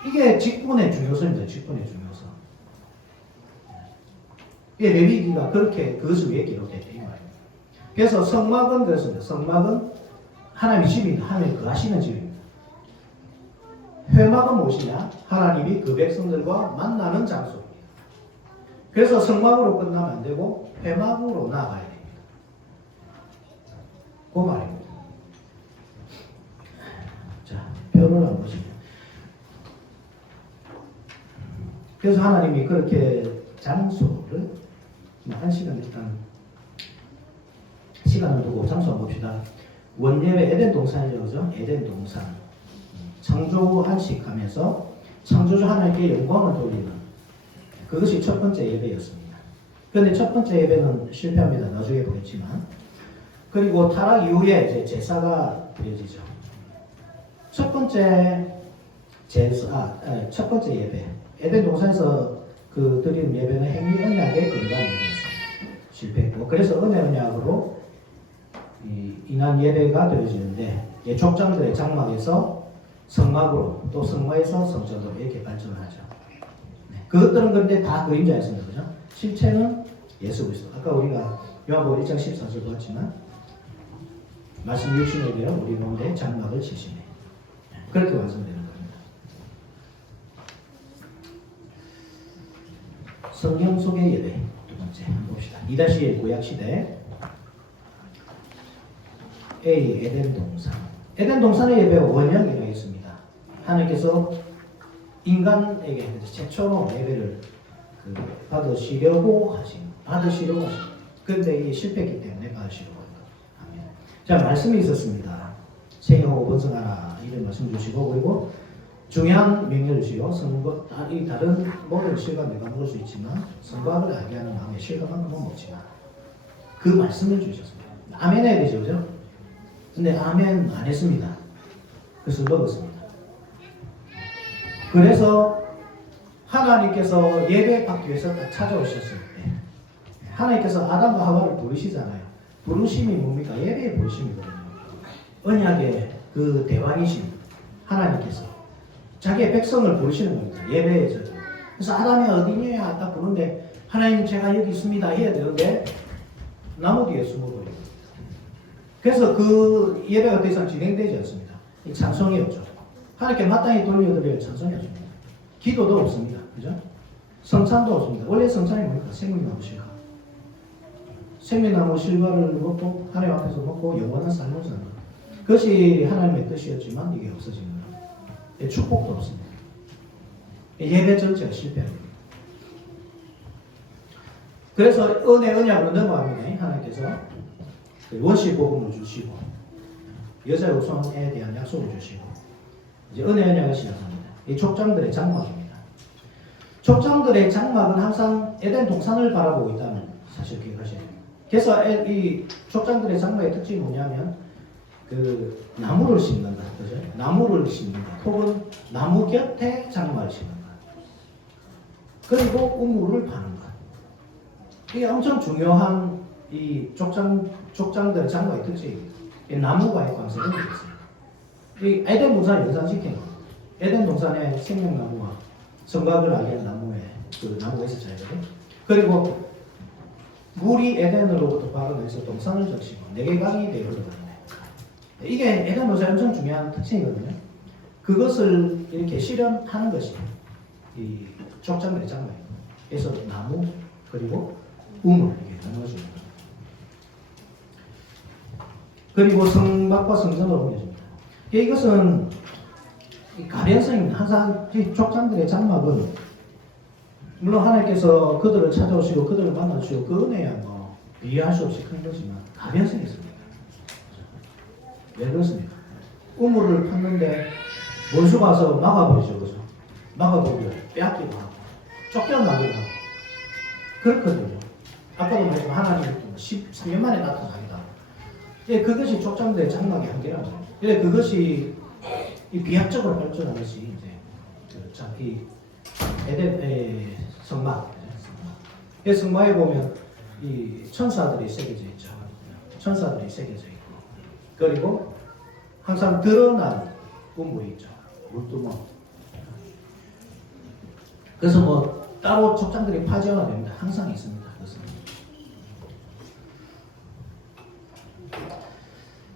이게 직분의 중요성입니다. 직분의 중요성. 레위기가 그렇게 그것을 위해 기록됐다 이 말입니다. 그래서 성막은 그렇습니다. 성막은 하나님의 집입니다. 하나님이 거하시는 집입니다. 회막은 무엇이냐? 하나님이 그 백성들과 만나는 장소입니다. 그래서 성막으로 끝나면 안 되고 회막으로 나아가야 됩니다. 그 말입니다. 자, 표를 한번 보시죠. 그래서 하나님이 그렇게 장소를 한 시간 일단 시간을 두고 장소 한번 봅시다. 원예배 에덴 동산이죠, 그죠? 에덴 동산. 창조 안식하면서 창조주 하나님께 영광을 돌리는 그것이 첫 번째 예배였습니다. 그런데 첫 번째 예배는 실패합니다. 나중에 보겠지만. 그리고 타락 이후에 이제 제사가 드려지죠. 첫 번째 예배. 에덴 동산에서 그 드리는 예배는 행위 언약의 근간 예배였습니다. 실패했고, 그래서 은혜 언약으로 인한 예배가 드려지는데, 족장들의 장막에서 성막으로, 또 성막에서 성전으로 이렇게 발전을 하죠. 그것들은 근데 다 그림자였습니다. 그죠? 실체는 예수 그리스도. 아까 우리가 요한복음 1장 14절 봤지만, 말씀 육신에 되어 우리 가운데 장막을 치시네. 그렇게 완성되는 겁니다. 성경 속의 예배 두 번째 한번 봅시다. 2-1 구약시대 A 에덴 동산. 에덴 동산의 예배가 원형이라고 했습니다. 하나님께서 인간에게 최초로 예배를 받으시려고 하신. 그런데 이게 실패했기 때문에 받으시려고 한 것. 아멘. 자, 말씀이 있었습니다. 생명하고 번성하라 이런 말씀 주시고, 그리고 중요한 명령을 주시고, 이 다른 모든 실감 내가 먹을 수 있지만 성곽을 알게 하는 마음에 실감만큼은 먹지 마라. 그 말씀을 주셨습니다. 아멘 해야 되죠, 그죠? 근데 아멘 안 했습니다. 그래서 먹었습니다. 그래서 하나님께서 예배받기 위해서 딱 찾아오셨을 때 하나님께서 아담과 하와를 부르시잖아요. 부르심이 뭡니까? 예배의 부르심이거든요. 언약의 그 대왕이신 하나님께서 자기의 백성을 부르시는 겁니다. 예배에서. 그래서 아담이 어디냐 딱 부르는데 하나님 제가 여기 있습니다 해야 되는데 나무 뒤에 숨어버려요. 그래서 그 예배가 더 이상 진행되지 않습니다. 이 찬송이 없죠. 하나님께 마땅히 돌려드릴 찬송이 없습니다. 기도도 없습니다. 그죠? 성찬도 없습니다. 원래 성찬이 뭡니까? 생명나무 실과. 생명나무 실과를 먹고 하나님 앞에서 먹고 영원한 삶을 사는 것. 그것이 하나님의 뜻이었지만 이게 없어진 거예요. 축복도 없습니다. 예배 전체가 실패합니다. 그래서 은혜 언약으로 넘어갑니다. 하나님께서 원시 복음을 주시고 여자의 우선에 대한 약속을 주시고 이제 은혜 언약을 시작합니다. 이 족장들의 장막입니다. 족장들의 장막은 항상 에덴 동산을 바라보고 있다는 사실 기억하셔야 됩니다. 그래서 이 족장들의 장막의 특징이 뭐냐면 그 나무를 심는다, 그죠? 나무를 심는다. 혹은 나무 곁에 장막을 심는다. 그리고 우물을 파는 것. 이게 엄청 중요한 이 족장들의 장막의 특징입니다. 나무와의 관계가 있습니다. 이 에덴 동산을 연상시키는 겁니다. 에덴 동산의 생명나무와 성곽을 알리는 나무에 그 나무가 있었잖아요. 그리고 물이 에덴으로부터 발원해서 동산을 적시고 네개강이 되어 흘러가는데 이게 에덴 동산의 엄청 중요한 특징이거든요. 그것을 이렇게 실현하는 것이 이 족장들의 장막입니다. 그래서 나무 그리고 우물 이게 나누어집니다. 그리고 성막과 성전을 옮겨줍니다. 이것은 가변성입니다. 항상 이 족장들의 장막은 물론 하나님께서 그들을 찾아오시고 그들을 만나주시고 그 은혜야 뭐 비교할 수 없이 큰 거지만 가변성이 있습니다. 왜 그렇습니까? 우물을 팠는데 원수가 와서 막아버리죠. 그죠? 막아버리고 빼앗기도 하고 쫓겨나기도 하고 그렇거든요. 아까도 말했지만 하나님은 13년 만에 나타나기도 하고 그것이 족장들의 장막의 한계라는 거예요. 그것이 이 비약적으로 발전한 것이 이제 이 에덴의 성막. 성막에 보면 이 천사들이 새겨져 있죠. 천사들이 새겨져 있고 그리고 항상 드러난 우물이 있죠. 물두멍. 그래서 뭐 따로 족장들이 파지어야 됩니다. 항상 있습니다. 그것은.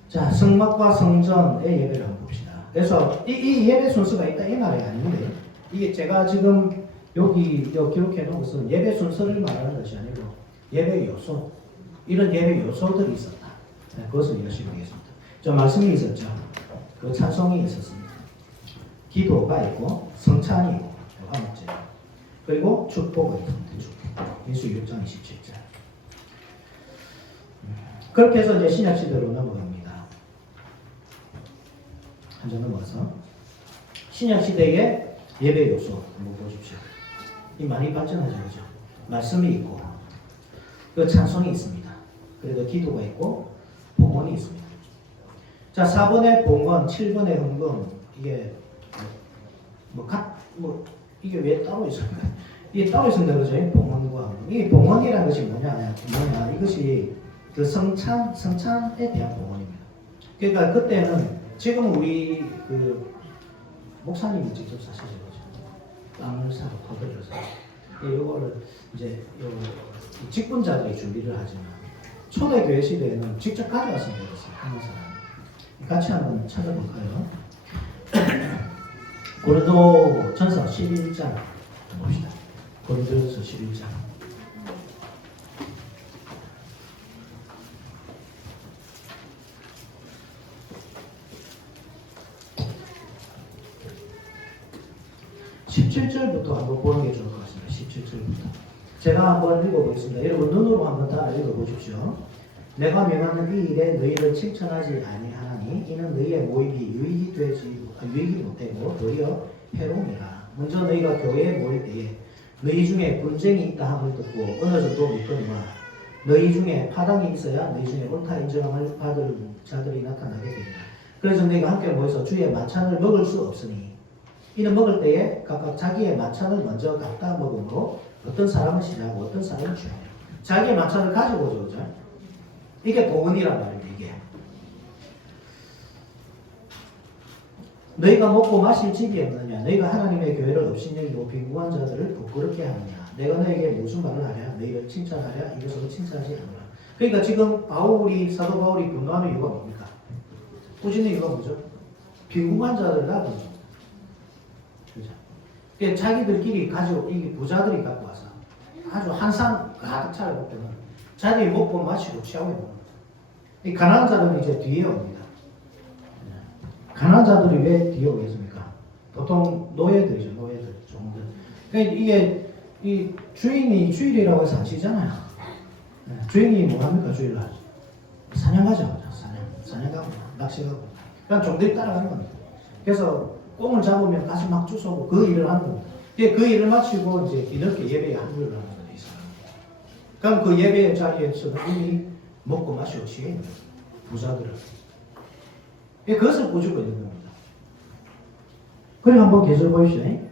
자, 성막과 성전의 예배를 한번 봅시다. 그래서 이 예배 순서가 있다 이 말이 아닌데 이게 제가 지금 여기 기록해 놓은 것은 예배 순서를 말하는 것이 아니고 예배 요소 이런 예배 요소들이 있었다. 네, 그것을 이해하시면 되겠습니다. 저 말씀이 있었죠. 그 찬송이 있었습니다. 기도가 있고 성찬이 있고 화목제 그리고 축복이 있습니다. 축복. 민수 6장 27절. 그렇게 해서 이제 신약 시대로 넘어갑니다. 한 장 넘어가서 신약 시대의 예배 요소 한번 보십시오. 이 많이 발전하죠, 그죠? 말씀이 있고, 그 찬송이 있습니다. 그리고 기도가 있고, 봉헌이 있습니다. 자, 4번의 봉헌, 7번의 헌금 이게 이게 왜 따로 있습니까? 이게 따로 있습니다, 그죠? 봉헌과 헌금. 이 봉헌이라는 것이 뭐냐? 이것이 그 성찬에 대한 봉헌입니다. 그러니까 그때는 지금 우리 그 목사님이 직접 사시죠, 땅을 사고 토대를 사고 이거를 이제 직분자들이 준비를 하지만 초대교회 시대에는 직접 가져왔으면 되겠어요. 하는 사람 같이 한번 찾아볼까요? 고린도 전서 11장 봅시다. 고린도전서 11장 17절부터 한번 보는 게 좋을 것 같습니다. 17절부터. 제가 한번 읽어보겠습니다. 여러분 눈으로 한번 다 읽어보십시오. 내가 명하는 이 일에 너희를 칭찬하지 아니하나니 이는 너희의 모임이 유익이 못되고 도리어 해로움이라. 먼저 너희가 교회에 모일 때에 너희 중에 분쟁이 있다 함을 듣고 어느 정도 믿거니와 너희 중에 파당이 있어야 너희 중에 옳다 인정함을 받을 자들이 나타나게 됩니다. 그래서 너희가 함께 모여서 주의 만찬을 먹을 수 없으니 이는 먹을 때에 각각 자기의 만찬을 먼저 갖다 먹으므로 어떤 사람은 시작하고 어떤 사람은 취하며 자기의 만찬을 가지고 오죠. 그죠? 이게 봉헌이란 말입니다. 이게 너희가 먹고 마실 집이 없느냐 너희가 하나님의 교회를 업신여기고 빈궁한 자들을 부끄럽게 하느냐 내가 너에게 무슨 말을 하랴 너희를 칭찬하랴 이것으로 칭찬하지 않으라. 그러니까 지금 사도 바울이 분노하는 이유가 뭡니까? 꾸짖는 이유가 뭐죠? 빈궁한 자들을 놔두죠. 그죠? 그러니까 자기들끼리 가지고 이 부자들이 갖고 와서 아주 한상 가득 차려놓고는 자기 먹고 마시고 취하고 있는 겁니다. 이 가난한 자들은 이제 뒤에 옵니다. 가난한 자들이 왜 뒤에 오겠습니까? 보통 노예들이죠. 노예들, 종들. 그러니까 이게 이 주인이 주일이라고 해서 안 쉬잖아요. 주인이 뭐 합니까? 주일날 사냥 가죠. 사냥 가고 낚시 가고. 그냥 종들이 따라가는 겁니다. 그래서 꽁을 잡으면 가서 막 주워오고 그 일을 하는 겁니다. 그 일을 마치고 이제 뒤늦게 예배에 합류를 하는 것들이 있어요. 그럼 그 예배 자리에서 이미 먹고 마시고 취해 있는 거예요. 부자들은. 그것을 보여주고 있는 겁니다. 그리고 한번 계절 보십시오.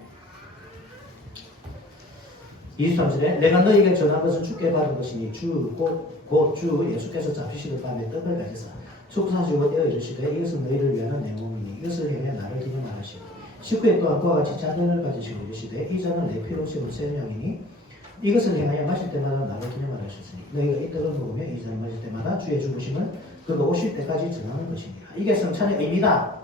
23절에 내가 너희에게 전한 것은 주께 받은 것이니 곧 주 예수께서 잡히시는 밤에 떡을 가지사 축사시고 떼어 이르시되 이것은 너희를 위하는 내 몸이니 이것을 행해 나를 기념하시고 19에 또한 그와 같이 잔을 가지시고 이르시되 이 잔은 내 피로 씹은 새 명이니 이것을 행하여 마실 때마다 나를 기념하셨으니 너희가 이 떡을 먹으며 이 잔을 마실 때마다 주의 죽으심을 그가 오실 때까지 전하는 것이니라. 이게 성찬의 의미다.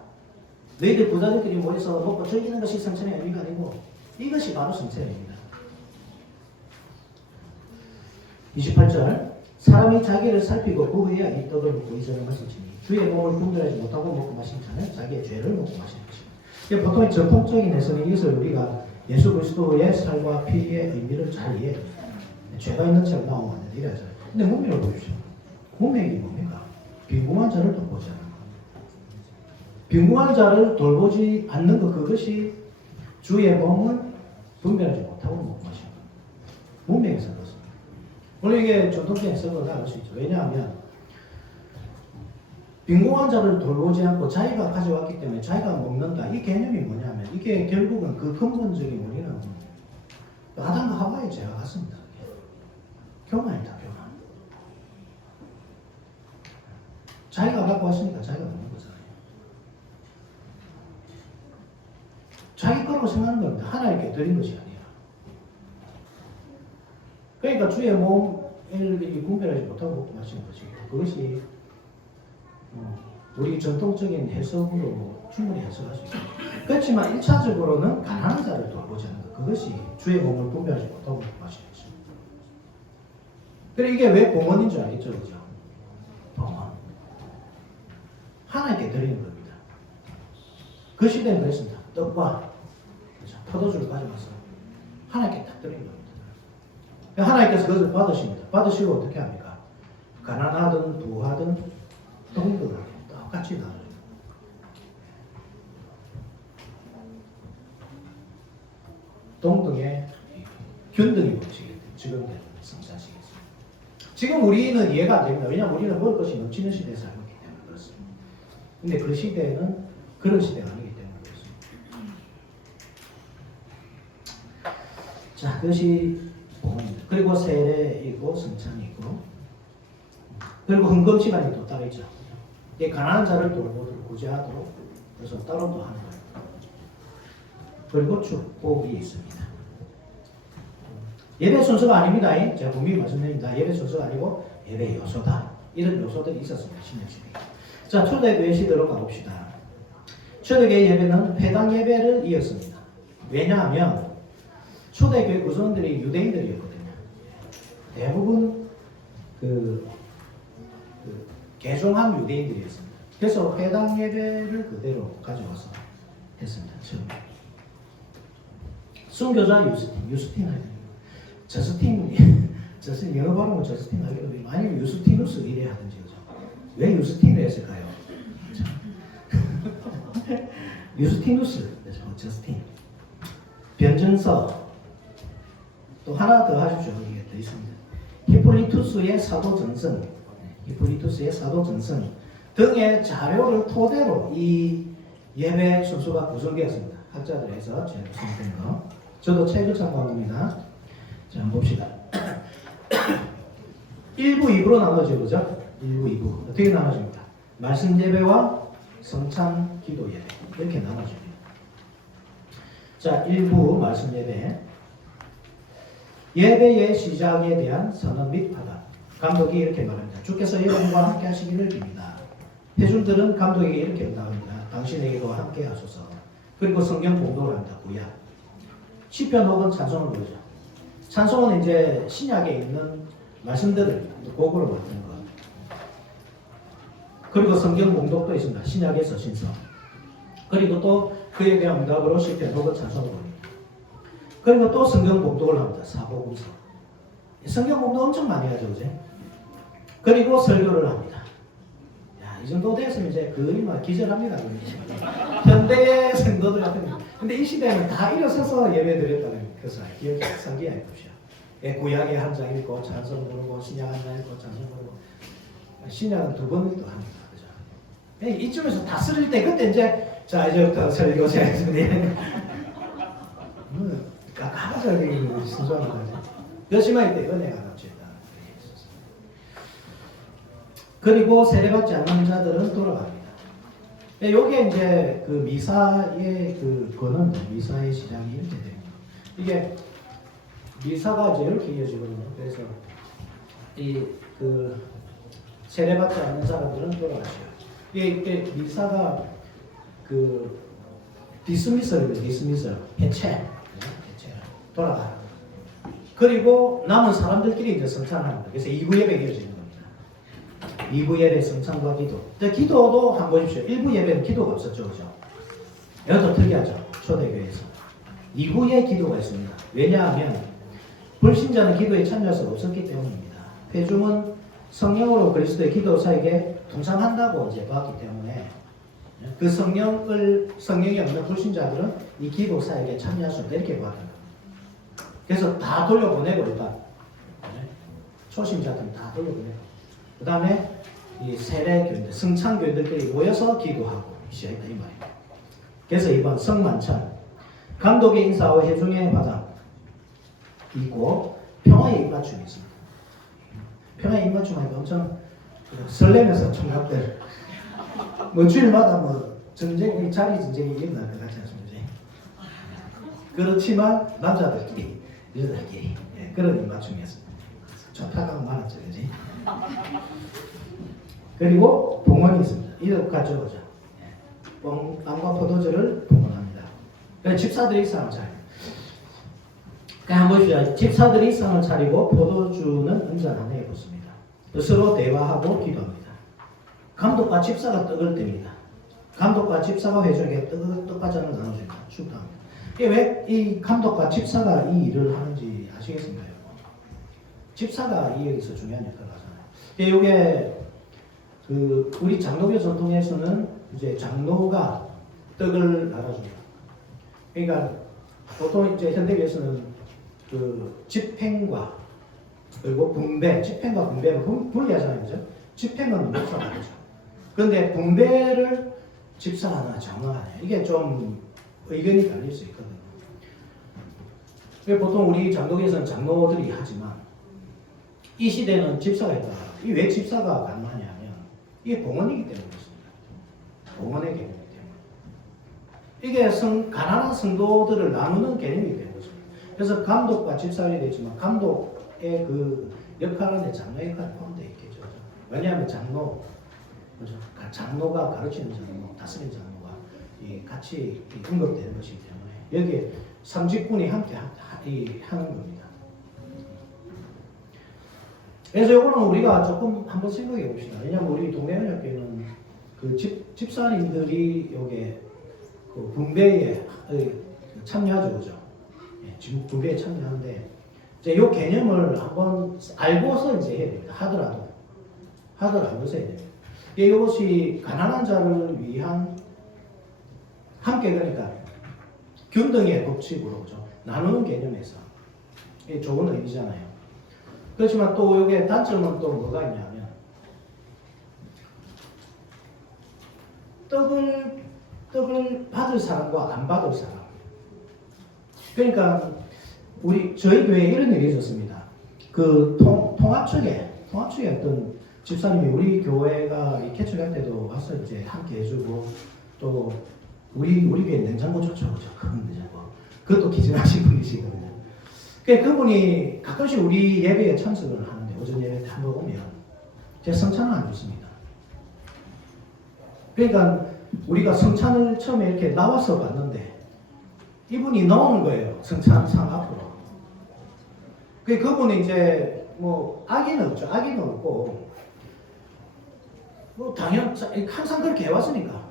너희들 부자들끼리 모여서 먹고 즐기는 것이 성찬의 의미가 아니고 이것이 바로 성찬의 의미다. 28절 사람이 자기를 살피고 그 후에 이 떡을 먹고 이 잔을 마실지니 주의 몸을 분별하지 못하고 먹고 마신 자는 자기의 죄를 먹고 마시는 것입니다. 보통 전통적인 해석은 이것을 우리가 예수 그리스도의 살과 피의 의미를 잘 이해해야 됩니다. 죄가 있는 채로 나오면 안 된다 이래서. 근데 문맥을 보십시오. 문맥이 뭡니까? 빈궁한 자를 돌보지 않는 것. 빈궁한 자를 돌보지 않는 것 그것이 주의 몸을 분별하지 못하고 먹고 마시는 것. 문맥에서 그렇습니다. 물론 이게 전통적인 해석을 나갈 수 있죠. 왜냐하면 빈궁한 자를 돌보지 않고 자기가 가져왔기 때문에 자기가 먹는다. 이 개념이 뭐냐면 이게 결국은 그 근본적인 원인은 아담과 하와의 죄가 같습니다. 교만이다. 교만. 자기가 갖고 왔으니까 자기가 먹는 거잖아요. 자기 거라고 생각하는 겁니다. 하나님께 드린 것이 아니라. 그러니까 주의 몸을 분별하지 못하고 먹고 마시는 것이고 그것이 우리 전통적인 해석으로 충분히 해석할 수 있습니다. 그렇지만 1차적으로는 가난한 자를 돌보지 않는 것 그것이 주의 몸을 분별하지 못하고 먹고 마시는 것입니다. 그래 이게 왜 봉헌인 줄 알겠죠? 그죠? 봉헌. 하나님께 드리는 겁니다. 그 시대는 그랬습니다. 떡과 그렇죠? 포도주를 가져가서 하나님께 딱 드리는 겁니다. 하나님께서 그것을 받으십니다. 받으시고 어떻게 합니까? 가난하든 부하든 동등하게 똑같이 나눠줍니다. 동등의 균등이 법칙이 적용되는 성찬식이었습니다. 지금 우리는 이해가 안 됩니다. 왜냐하면 우리는 먹을 것이 넘치는 시대에 살고 있기 때문에 그렇습니다. 근데 그 시대에는 그런 시대가 아니기 때문에 그렇습니다. 자, 그것이 봉헌입니다. 그리고 세례이고 성찬이고 그리고 헌금 시간이 또 따로 있죠. 이게 가난한 자를 돌보도록 구제하도록 그래서 따로 또 하는 거예요. 그리고 축복이 있습니다. 예배 순서가 아닙니다. 제가 분명히 말씀드립니다. 예배 순서가 아니고 예배 요소다. 이런 요소들이 있었습니다. 신약시대에. 자, 초대교회 시대로 가봅시다. 초대교회 예배는 회당 예배를 이었습니다. 왜냐하면 초대교회 구성원들이 유대인들이었거든요. 대부분 개종한 유대인들이었습니다. 그래서 회당 예배를 그대로 가져와서 했습니다. 처음에. 순교자 유스틴 하여튼 저스틴 영어 발음은 저스틴 하기로 아니면 유스티누스 이래 하든지 그죠? 왜 유스틴을 했을까요? 유스티누스 저스틴 변증서 또 하나 더 하십시오. 이게 더 있습니다. 히폴리투스의 사도 전승 등의 자료를 토대로 이 예배 순서가 구성되었습니다. 학자들에서 제가 선택한 거. 저도 책을 참고한 겁니다. 자, 한번 봅시다. 1부, 2부로 나눠지죠, 그죠? 1부, 2부. 어떻게 나눠집니까? 말씀 예배와 성찬 기도 예배. 이렇게 나눠집니다. 자, 1부 말씀 예배. 예배의 시작에 대한 선언 및 파단. 감독이 이렇게 말합니다. 주께서 여러분과 함께 하시기를 빕니다. 회중들은 감독에게 이렇게 응답합니다. 당신에게도 함께 하소서. 그리고 성경 공독을 합니다. 구약. 시편 혹은 찬송을 부르죠. 찬송은 이제 신약에 있는 말씀들을 곡으로 만든 것. 그리고 성경 공독도 있습니다. 신약에서 신성. 그리고 또 그에 대한 응답으로 시편 혹은 찬송을 부릅니다. 그리고 또 성경 공독을 합니다. 사복음서. 성경 공독 엄청 많이 하죠, 그죠? 그리고 설교를 합니다. 야, 이 정도 됐으면 이제 거의 막 기절합니다. 현대의 성도들 같은 경우. 근데 이 시대는 다 일어서서 예배 드렸다는 것을 기억해 상기해 봅시다. 구약에 한 장 읽고 찬송 부르고 신약 한 장 읽고 찬송 부르고 신약은 두 번 또 합니다. 그죠? 이쯤에서 다 쓸 때 그때 이제 자 이제부터 설교 시작했습니다. 가가적인 순수한 거지. 열심할 때 은혜가 넘치다. 그리고 세례받지 않는 자들은 돌아갑니다. 요게 이제 그 미사의 그 거는 미사의 시작이 이렇게 됩니다. 이게 미사가 이제 이렇게 이어지거든요. 그래서 이 그 세례받지 않는 사람들은 돌아가셔요. 이게 미사가 그 디스미설이에요. 디스미설 해체 돌아가요. 그리고 남은 사람들끼리 이제 성찬을 합니다. 그래서 2부 예배 이어지는 겁니다. 2부 예배 성찬과 기도. 기도도 한번 보십시오. 1부 예배는 기도가 없었죠, 그죠? 이것도 특이하죠. 초대교회에서 2부에 기도가 있습니다. 왜냐하면 불신자는 기도에 참여할 수가 없었기 때문입니다. 회중은 성령으로 그리스도의 기도 사에게 동참한다고 이제 봤기 때문에 그 성령이 없는 불신자들은 이 기도 사에게 참여할 수 없다 이렇게 봤던 겁니다. 그래서 다 돌려보내고 일단 초심자들은 다 돌려보내고 그 다음에 이 세례교인들, 성찬교인들끼리 모여서 기도하고 시작했다 이 말입니다. 그래서 이번 성만찬 감독의 인사와 회중의 화장 있고 평화의 입맞춤이 있습니다. 평화의 입맞춤 하니까 엄청 설레면서 총각들 뭐 주일마다 뭐 전쟁이 자리 전쟁이 일어날 것 같지 않습니까? 그렇지만 남자들끼리 여자들끼리 그런 입맞춤이었습니다. 좋다가 많았죠, 그지? 그리고 봉헌이 있습니다. 이렇게 가죠, 그죠? 빵과 포도주를 봉헌합니다. 그래서 집사들이 상을 차립니다. 한번 보십시오. 집사들이 상을 차리고 포도주는 은잔 안에 붓습니다. 서로 대화하고 기도합니다. 감독과 집사가 떡을 뗍니다. 감독과 집사가 회중에게 떡과잔을 나눠줍니다. 축도합니다. 왜 이 감독과 집사가 이 일을 하는지 아시겠습니까? 집사가 이 여기서 중요한 역할을 하잖아요. 이게 그 우리 장로교 전통에서는 이제 장로가 떡을 나눠줍니다. 그러니까 보통 이제 현대교에서는 그 집행과 그리고 분배, 집행과 분배를 분리하잖아요, 그죠? 집행은 목사가 하죠. 그런데 분배를 집사가 하나, 장로가 하냐 이게 좀 의견이 갈릴 수 있거든요. 보통 우리 장로교에서는 장로들이 하지만 이 시대는 집사가 있다. 이 왜 집사가 가능하냐면 이게 봉헌이기 때문에 그렇습니다. 봉헌의 개념이기 때문에 이게 가난한 성도들을 나누는 개념이기 때문에 그렇습니다. 그래서 감독과 집사가 되지만 감독의 그 역할은 장로의 역할이 포함되어 있겠죠. 왜냐하면 장로가 가르치는 장로, 다스리는 장로가 같이 언급되는 것이기 때문에 여기에 삼직분이 함께 하는 겁니다. 그래서 이거는 우리가 조금 한번 생각해 봅시다. 왜냐하면 우리 동네연합교회는 그 집사님들이 여기에 그 분배에 참여하죠, 그죠? 지금 분배에 참여하는데 이제 이 개념을 한번 알고서 이제 해야 됩니다. 하더라도 알고서 해야 됩니다. 이것이 가난한 자를 위한 함께 그러니까 균등의 법칙으로 그죠? 나누는 개념에서 이게 좋은 의미잖아요. 그렇지만 또 여기에 단점은 또 뭐가 있냐면 떡을 받을 사람과 안 받을 사람 그러니까 저희 교회에 이런 일이 있었습니다. 그 통합 측에 어떤 집사님이 우리 교회가 이 개척할 때도 와서 이제 함께 해주고 또 우리 교회 냉장고 좋죠, 그죠? 큰 냉장고. 그것도 기증하신 분이시거든요. 그분이 가끔씩 우리 예배에 참석을 하는데 오전 예배 때 한번 오면 제 성찬을 안 줬습니다. 그러니까 우리가 성찬을 처음에 이렇게 나와서 봤는데 이분이 나오는 거예요. 성찬상 앞으로. 그분이 이제 뭐 아기는 없죠. 아기는 없고 뭐 당연 항상 그렇게 해왔으니까.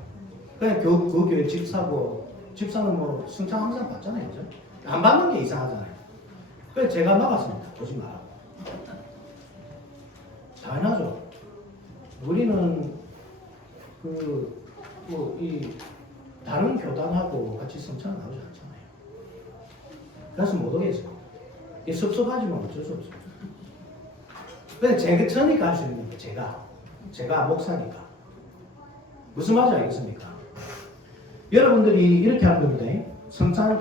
그냥 그 교회 집사는 뭐 성찬 항상 받잖아요, 그죠? 안 받는 게 이상하잖아요. 그래서 제가 나갔습니다. 보지 말라고. 당연하죠. 우리는 이 다른 교단하고 같이 성찬 나오지 않잖아요. 그래서 못 오겠어요. 섭섭하지만 어쩔 수 없습니다. 근데 저니까 할 수 있는 거예요. 제가 목사니까. 무슨 말인지 알겠습니까? 여러분들이 이렇게 하는 겁니다.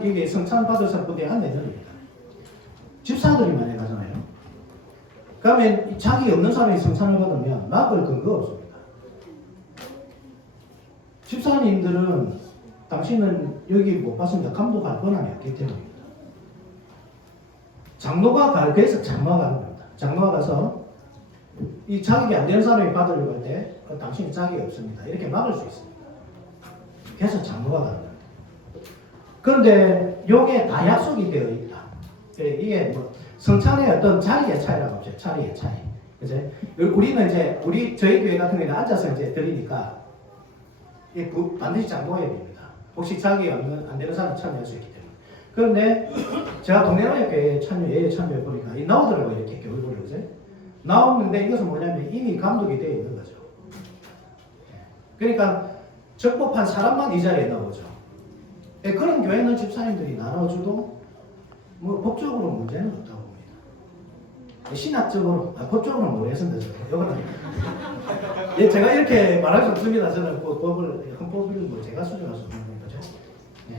이게 성찬 받을 사람들이 안 내년입니다. 집사들이 많이 가잖아요. 그러면 자기 없는 사람이 성찬을 받으면 막을 근거가 없습니다. 집사님들은 당신은 여기 못 봤습니다. 감독할 권한이 없기 때문입니다. 그래서 장로가 가는 겁니다. 장로가 가서 이 자격이 안 되는 사람이 받으려고 할 때 당신이 자격이 없습니다. 이렇게 막을 수 있습니다. 그래서 장로가 가는 겁니다. 그런데 이게 다 약속이 되어 있다. 이게 뭐 성찬의 어떤 자리의 차이라고 하죠. 자리의 차이. 그죠? 우리는 이제 저희 교회 같은 경우에는 앉아서 이제 드리니까 반드시 장로가 해야 됩니다. 혹시 자격이 안 되는 사람 참여할 수 있기 때문에. 그런데 제가 동네로교회 예외 참여해 보니까 나오더라고요. 이렇게 교육을 그죠? 나오는데 이것은 뭐냐면 이미 감독이 되어 있는 거죠. 그러니까 적법한 사람만 이 자리에 나오죠. 그런 교회는 집사님들이 나눠줘도 뭐 법적으로 문제는 없다고 봅니다. 신학적으로, 법적으로는 모르겠습니다. 이거는 제가 이렇게 말할 수 없습니다. 저는 헌법을 뭐 제가 수정할 수 없는 거죠.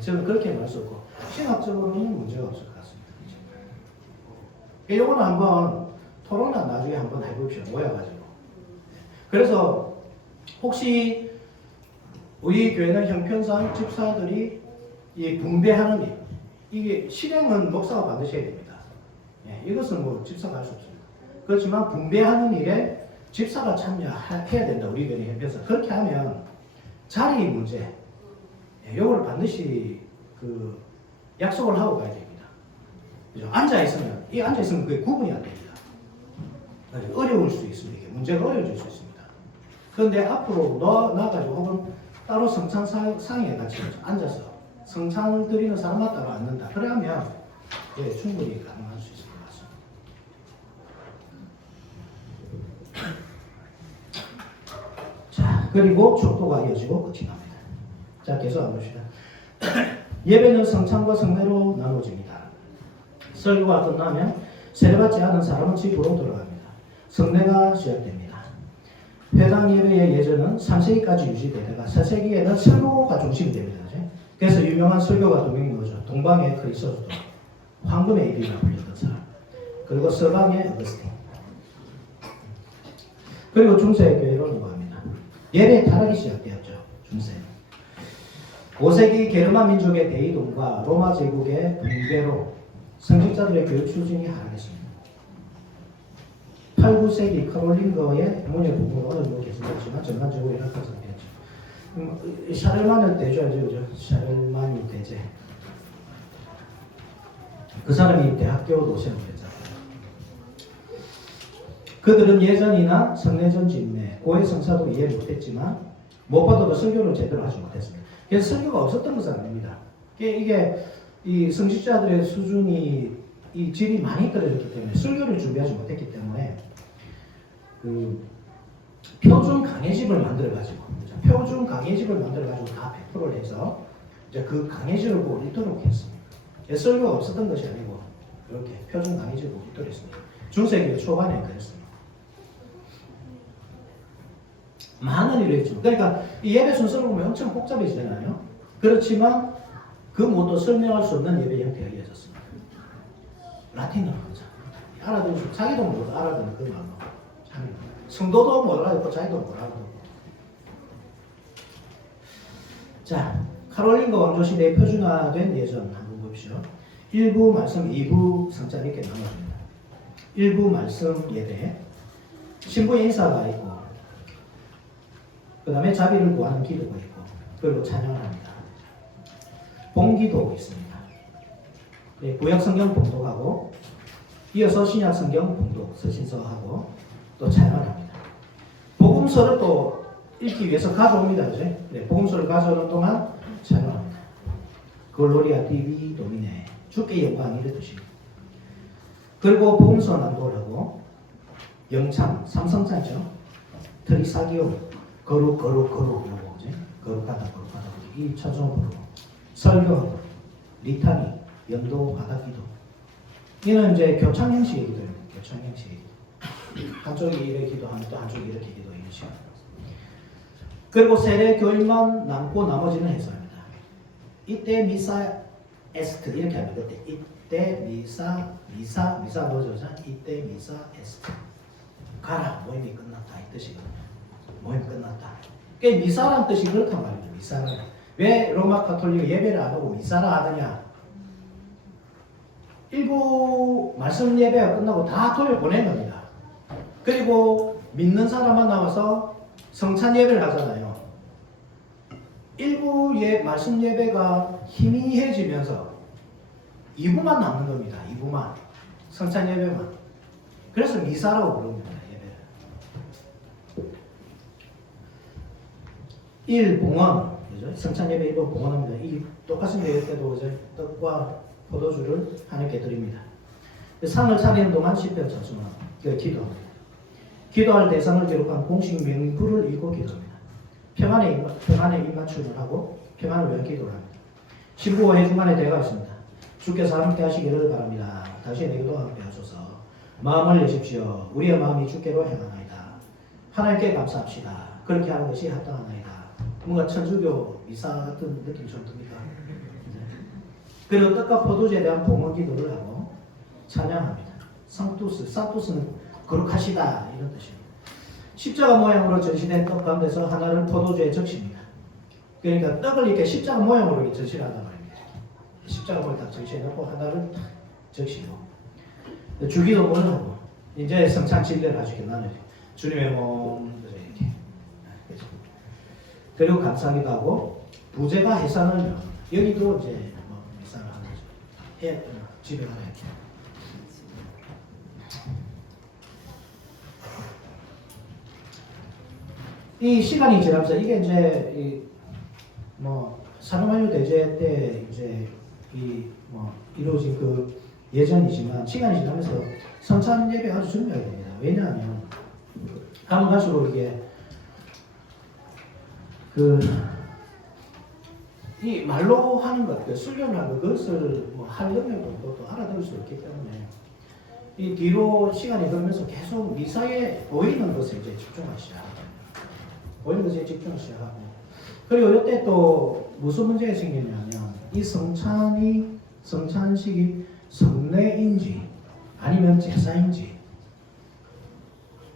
저는 그렇게 말할 수 없고 신학적으로는 문제가 없을 것 같습니다. 이거는 한번 토론은 나중에 한번 해봅시다. 모여가지고. 그래서 혹시 우리 교회는 형편상 집사들이 이 분배하는 일, 이게 실행은 목사가 반드시 해야 됩니다. 이것은 뭐 집사가 할 수 없습니다. 그렇지만 분배하는 일에 집사가 참여해야 된다. 우리 교회 형편상. 그렇게 하면 자리 문제, 이걸 반드시 약속을 하고 가야 됩니다. 그죠? 앉아있으면 그게 구분이 안 됩니다. 어려울 수 있습니다. 이게 문제가 어려워질 수 있습니다. 그런데 앞으로 나가지고 혹은 따로 성찬상에 같이 앉아서 성찬을 드리는 사람만 따로 앉는다. 그러면 충분히 가능할 수 있을 것 같습니다. 자, 그리고 축도가 이어지고 끝이 납니다. 자, 계속 한번 봅시다. 예배는 성찬과 성례로 나눠집니다. 설교가 끝나면 세례받지 않은 사람은 집으로 돌아갑니다. 성례가 시작됩니다. 회당 예배의 예전은 3세기까지 유지되다가 4세기에는 설교가 중심이 됩니다. 그래서 유명한 설교가 두 명이 나오죠. 동방의 그리스도도, 황금의 입이라 불렸던 사람, 그리고 서방의 어거스틴. 그리고 중세 교회로 넘어갑니다. 예배 타락이 시작되었죠. 중세. 5세기 게르만 민족의 대이동과 로마 제국의 붕괴로 성직자들의 교육 수준이 하락했습니다. 8, 9세기 카롤린거의 문예 부분은 어느 정도 개선됐지만 전반적으로 이렇게 되었죠. 샤를마는 대제 알죠, 그죠? 샤를마니 대제. 그 사람이 대학교 도시락을 했잖아요. 그들은 예전이나 성례전 집례, 고해 성사도 이해 못했지만 무엇보다도 설교를 제대로 하지 못했습니다. 그래서 설교가 없었던 것은 아닙니다. 이게 이 성직자들의 수준이 이 질이 많이 떨어졌기 때문에 설교를 준비하지 못했기 때문에 표준 강해집을 만들어가지고 다 100%를 해서 이제 그 강해집을 보고 읽도록 했습니다. 설교가 없었던 것이 아니고 이렇게 표준 강해집을 보고 읽도록 했습니다. 중세기 초반에 그랬습니다. 많은 일을 했죠. 그러니까 이 예배 순서를 보면 엄청 복잡해지잖아요. 그렇지만 그 무엇도 설명할 수 없는 예배 형태가 이어졌습니다. 라틴어로 하자. 알아듣고 자기도 못 알아듣는 그 말로. 성도도 못 알아듣고 자기도 못 알아듣고. 자, 카롤린과 왕조 시대에 표준화된 예전 한번 봅시오. 1부 말씀, 2부 성찬 이렇게 나눠집니다. 1부 말씀 예배, 신부의 인사가 있고, 그 다음에 자비를 구하는 기도가 있고, 그리고 찬양을 합니다. 봉기도 있습니다. 네, 구약 성경 봉독하고, 이어서 신약 성경 봉독, 서신서하고, 또 찬양을 합니다. 복음서를 또 읽기 위해서 가져옵니다. 그죠? 네, 복음서를 가져오는 동안 찬양합니다. 글로리아 디비 도미네, 주께 영광 이런 뜻입니다. 그리고 복음서 낭독을 하고, 영창, 삼성찬이죠. 트리사기오, 거룩, 요거, 그죠? 거룩하다. 이 찬송 부르고, 설교, 리타니, 연도, 바닥기도. 이는 이제 교창 형식의 기도입니다. 교창 형식의 기도. 한쪽이 이렇게 기도하면 또 한쪽이 이렇게 기도하는 시간. 그리고 세례 교인만 남고 나머지는 해석합니다. 이때 미사 에스트 이렇게 합니다. 그때 이때 미사 넣어줘서 이때 미사 에스트. 가라, 모임이 끝났다 이 뜻이거든요. 모임 끝났다. 그게 미사라는 뜻이 그렇단 말입니다. 미사라. 왜 로마 가톨릭은 예배를 안 하고 미사라 하느냐? 일부 말씀 예배가 끝나고 다 돌려보낸 겁니다. 그리고 믿는 사람만 나와서 성찬 예배를 하잖아요. 일부 말씀 예배가 희미해지면서 2부만 남는 겁니다. 2부만. 성찬 예배만. 그래서 미사라고 부릅니다. 예배를. 1. 봉헌. 성찬 예배 1부 봉헌합니다. 똑같은 예배 때도 이제 떡과 포도주를 하나님께 드립니다. 상을 차리는 동안 시편 찬송을 기도합니다. 기도할 대상을 기록한 공식 명부를 읽고 기도합니다. 평안에 입맞춤을 하고 평안을 위한 기도를 합니다. 신부와 회중간에 대화가 있습니다. 주께서 함께 하시기를 바랍니다. 다시 내게도 함께 하소서. 마음을 여십시오. 우리의 마음이 주께로 향하나이다. 하나님께 감사합시다. 그렇게 하는 것이 합당하나이다. 뭔가 천주교 미사 같은 느낌이 좀 듭니까? 그리고 떡과 포도주에 대한 봉헌 기도를 하고 찬양합니다. 산투스는 거룩하시다 이런 뜻입니다. 십자가 모양으로 전시된 떡 가운데서 하나를 포도주에 적십니다. 그러니까 떡을 이렇게 십자가 모양으로 이렇게 전시를 한단 말입니다. 십자가 모양을 딱 전시해놓고 하나를 적시고 주기도문을 하고 이제 성찬 진례를 하시게 나누죠. 주님의 몸 이렇게. 그리고 감사하기도 하고 부제가 해산을 명합니다. 여기도 이제 해산을 하는 거죠. 집에 가야 돼. 이 시간이 지나면서 이게 이제 사르마유 대제 때 이제 이루어진 그 예전이지만 시간이 지나면서 성찬 예배가 아주 중요하게 됩니다. 왜냐하면 가면 갈수록 이게 이 말로 하는 것, 순련을 하는 그것을 하려면 또 알아들을 수 있기 때문에 이 뒤로 시간이 흐르면서 계속 미사에 보이는 것에 이제 집중하기 시작합니다. 보이는 것에 집중을 시작하고 그리고 이때 또 무슨 문제가 생기냐면 이 성찬식이 성례인지 아니면 제사인지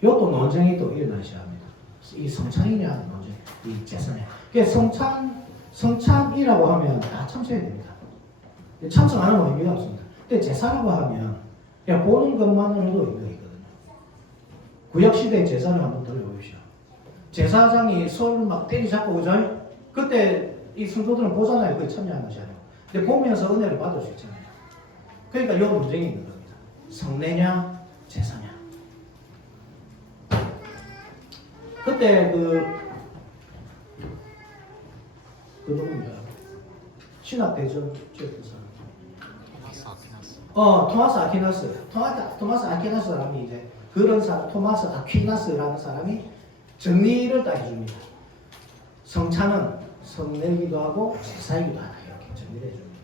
이것도 논쟁이 또 일어나기 시작합니다. 이 성찬이냐 논쟁, 이 제사냐. 그러니까 성찬이라고 하면 다 참석해야 됩니다. 참석 안 하면 의미가 없습니다. 근데 제사라고 하면 그냥 보는 것만으로도 의미가 있거든요. 구약시대 제사를 한번 들어보십시오. 제사장이 소를 막 때리잡고 그죠? 그때 이 성도들은 보잖아요. 그게 참여하는 것이 아니고. 근데 보면서 은혜를 받을 수 있잖아요. 그러니까 이 논쟁이 있는 겁니다. 성례냐 제사냐. 그때 누구입니까? 신학대전 지었던 사람. 토마스 아퀴나스 사람이 이제 그런 사람, 토마스 아퀴나스라는 사람이 정리를 딱 해줍니다. 성찬은 성례이기도 하고 제사이기도 하다 이렇게 정리를 해줍니다.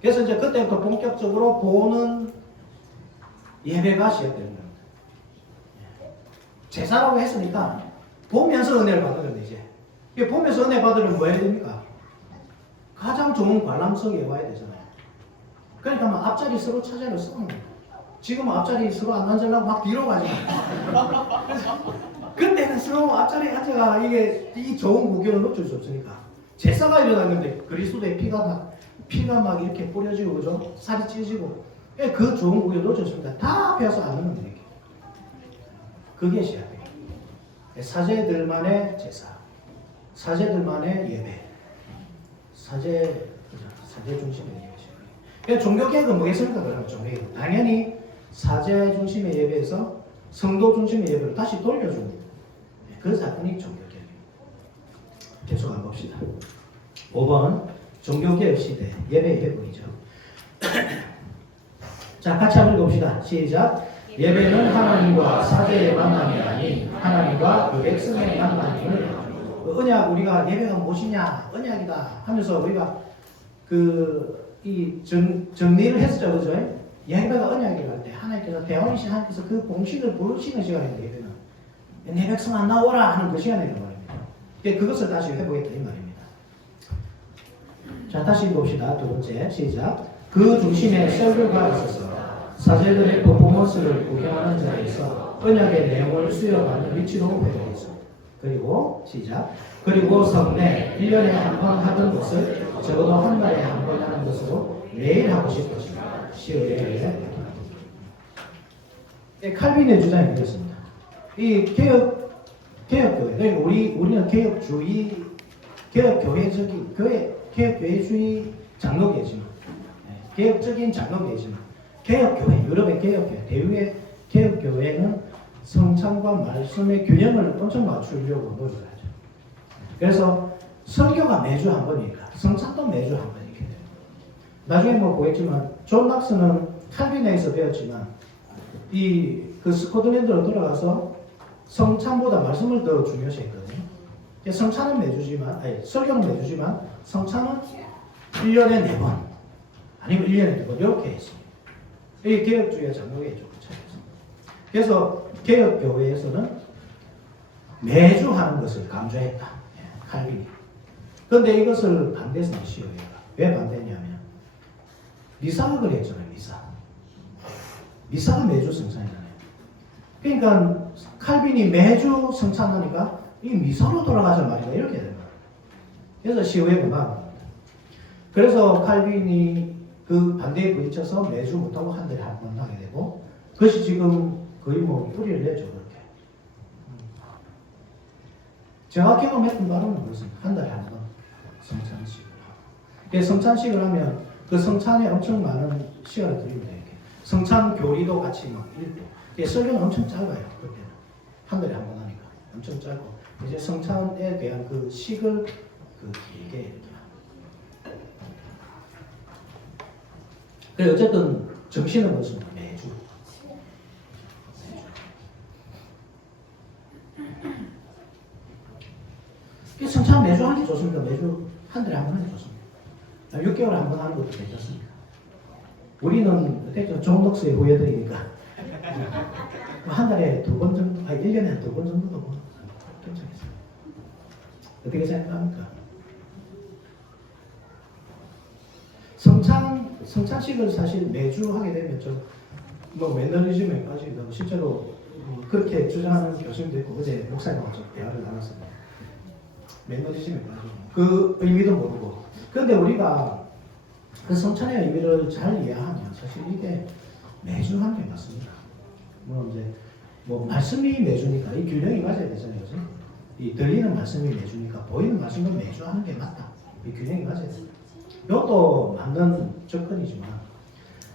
그래서 이제 그때부터 본격적으로 보는 예배가 시작되는 겁니다. 제사라고 했으니까 보면서 은혜를 받는 겁니다. 이제 보면서 은혜 받으려면 뭐 해야 됩니까? 가장 좋은 관람석에 와야 되잖아요. 그러니까 앞자리 서로 차자를 쓰는 겁니다. 지금 앞자리 서로 안 앉으려고 막 뒤로 가지. 그때는 서로 앞자리에 앉아가 이게 이 좋은 무게를 놓칠 수 없으니까 제사가 일어났는데 그리스도의 피가 막 이렇게 뿌려지고 그죠? 살이 찢어지고 그 좋은 무게를 놓쳤습니다. 다 앞에서 앉는 겁니다. 이렇게. 그게 시합이에요. 사제들만의 제사, 사제들만의 예배, 사제 중심의 예배죠. 그러니까 종교개혁은 뭐겠습니까? 그러면 종교개혁 당연히 사제 중심의 예배에서 성도 중심의 예배를 다시 돌려줍니다. 그 사건이 종교개혁입니다. 계속 한번 봅시다. 5번 종교개혁 시대 예배 회복이죠. 자, 같이 한번 읽어봅시다. 시작. 예배는 하나님과 사제의 만남이 아닌 하나님과 그 백성의 만남임을 언약 우리가 예배가 무엇이냐 언약이다 하면서 우리가 정리를 했었죠. 그죠? 예배가 언약이라고 할 때 하나님께서 대원이신 하나님께서 그 공신을 부르시는 시간인데 예배는 내 백성아 나오라 하는 그 시간이란 말입니다. 그것을 다시 회복했다 이 말입니다. 자, 다시 읽어봅시다. 두 번째 시작. 그 중심에 설교가 있어서 사제들의 퍼포먼스를 구경하는 자리에서 언약의 내용을 수여받는 위치로 회복했습니다. 그리고 시작. 그리고 성내 1년에 한 번 하던 것을 적어도 한 달에 한 번 하는 것으로 매일 하고 싶어집니다. 시의회 칼빈의 주장이 되었습니다. 이 개혁교회, 그러니까 우리는 개혁교회적인 개혁교회주의 장로교회지만 개혁적인 장로교회지만 개혁교회, 유럽의 개혁교회, 대륙의 개혁교회는 성찬과 말씀의 균형을 엄청 맞추려고 노력을 하죠. 그래서 설교가 매주 한 번이니까 성찬도 매주 한 번 이렇게 돼요. 나중에 뭐 보겠지만 존 낙스는 칼빈에서 배웠지만 그 스코틀랜드로 돌아가서 성찬보다 말씀을 더 중요시했거든요. 성찬은 매주지만, 설교는 매주지만 성찬은 1년에 4번 아니면 1년에 2번 이렇게 했습니다. 이 개혁주의와 장로교의 조금 차이였습니다. 그래서 개혁교회에서는 매주 하는 것을 강조했다. 칼빈이. 그런데 이것을 반대했습니다. 시의회가. 왜 반대했냐면 미사학을 했잖아요. 미사가 매주 성찬이잖아요. 그러니까 칼빈이 매주 성찬하니까 이 미사로 돌아가자 말이야. 이렇게 되는 거예요. 그래서 시의회가 막합니다. 그래서 칼빈이 그 반대에 부딪혀서 매주 못하고 한 달에 한 번 하게 되고 그것이 지금 거의 뭐 뿌리를 내죠. 그렇게. 제가 경험했던 바로는 그렇습니다. 한 달에 한 번 성찬식을 하고 성찬식을 하면 그 성찬에 엄청 많은 시간을 드립니다. 이렇게. 성찬 교리도 같이 막 읽고 설교는 엄청 짧아요. 그때는 한 달에 한 번 하니까 엄청 짧고 이제 성찬에 대한 그 식을 길게 이렇게 그래 어쨌든 정신은 무슨 매주. 성찬 매주 하는 게 좋습니까? 매주 한 달에 한 번 하는 게 좋습니다. 6개월에 한 번 하는 것도 괜찮습니다. 우리는 어쨌든 종독수의 후예들이니까 한 달에 2번 정도, 1년에 2번 정도도 뭐 괜찮겠어요. 어떻게 생각합니까? 성찬식을 사실 매주 하게 되면 좀 뭐 매너리즘에 빠지기도 실제로 그렇게 주장하는 교수님도 있고 어제 목사님하고 좀 대화를 나눴습니다. 매너리즘에 빠지고 그 의미도 모르고 그런데 우리가 그 성찬의 의미를 잘 이해하면 사실 이게 매주 하는 게 맞습니다. 뭐 이제 뭐 말씀이 매주니까 이 균형이 맞아야 되잖아요. 그죠? 이 들리는 말씀이 매주니까 보이는 말씀은 매주 하는 게 맞다. 이 균형이 맞아야 됩니다. 이것도 맞는 접근이지만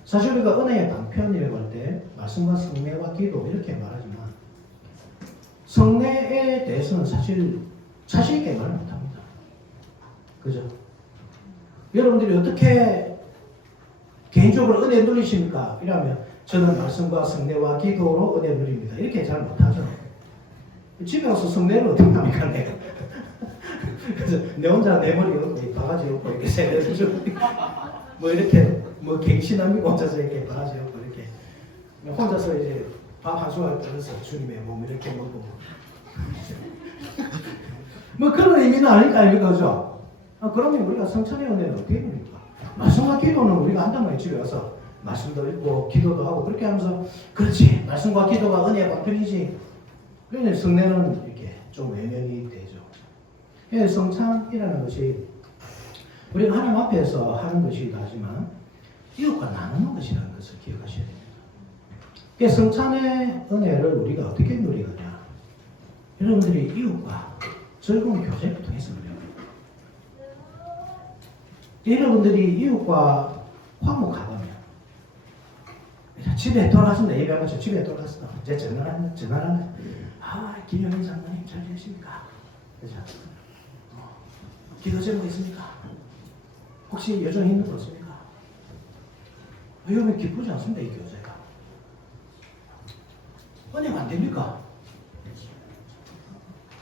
사실 우리가 은혜의 방편이라고 할 때 말씀과 성례와 기도 이렇게 말하지만 성례에 대해서는 사실 자신 있게 말을 못합니다. 그죠? 여러분들이 어떻게 개인적으로 은혜 누리십니까? 이러면 저는 말씀과 성례와 기도로 은혜 누립니다. 이렇게 잘 못하죠. 집에 와서 성례를 어떻게 합니까? 내가. 그래서 내 혼자 내 머리 얹고 바가지 얹고 이렇게 세례를 뭐 이렇게 뭐 갱신합니까? 혼자서 이렇게 바가지 얹고 이렇게 혼자서 이제 밥 한 숟갈 떠서 주님의 몸 이렇게 먹고 뭐 그런 의미는 아닐까 그죠? 그러면 우리가 성찬의 은혜는 어떻게 됩니까? 말씀과 기도는 우리가 한단 말이에요. 집에 와서 말씀도 읽고 기도도 하고 그렇게 하면서 그렇지 말씀과 기도가 은혜의 방편이지. 그러니 성례는 이렇게 좀 외면이 되죠. 그래서 성찬이라는 것이 우리가 하나님 앞에서 하는 것이기도 하지만 이웃과 나누는 것이라는 것을 기억하셔야 됩니다. 그래서 성찬의 은혜를 우리가 어떻게 누리느냐? 여러분들이 이웃과 즐거운 교제를 통해서 누려요. 여러분들이 이웃과 화목하다면 집에 돌아갔습니다. 예배하면서 집에 돌아갔어. 이제 전화하면 김영인 장로님 잘 계십니까? 그죠? 기도 제목 있습니까? 혹시 여정 힘든 거 없습니까? 여러분 기쁘지 않습니다. 이 교제가. 은혜가 안 됩니까?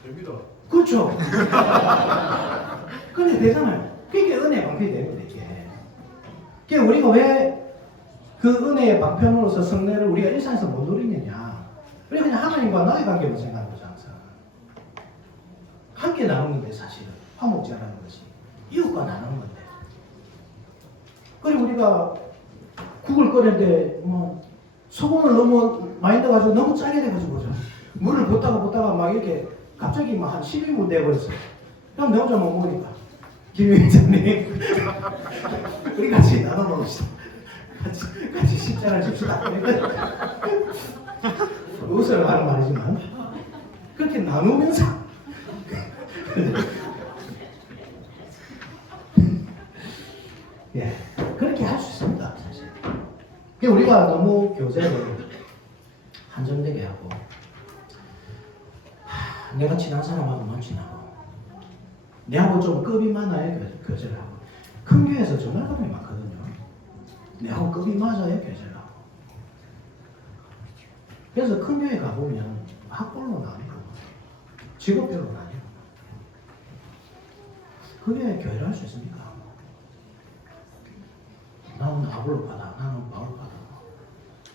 됩니다. 그렇죠. 근데 되잖아요. 그게 은혜의 방편이 되는 거죠. 이게 우리가 왜 그 은혜의 방편으로서 성례를 우리가 일상에서 못 누리느냐? 우리가 그냥 하나님과 나의 관계로 생각하는 거죠. 항상 함께 나누는데 사실은 화목제라는 것이 이웃과 나누는 건데. 그리고 우리가 국을 끓일 때 뭐 소금을 너무 많이 넣어가지고 너무 짜게 돼가지고 물을 붓다가 막 이렇게 갑자기 막 한 12분 돼버렸어요. 그럼 내 혼자 못 먹으니까 김유희장님 우리 같이 나눠 먹읍시다. 같이 십자가를 줍시다. 웃으러 하는 말이지만 그렇게 나누면서 예, 그렇게 할 수 있습니다. 사실. 우리가 너무 교제를 한정되게 하고 내가 친한 사람하고만 친하고 내하고 좀 급이 많아야 교제를 하고 큰 교회에서 정말 급이 많거든요. 내하고 급이 맞아야 교제를 하고 그래서 큰 교회 가보면 학벌로 나뉘고 직업별로 나뉘고 그 교회에 교회를 할 수 있습니까? 나는 아볼로 받아, 나는 바울 받아.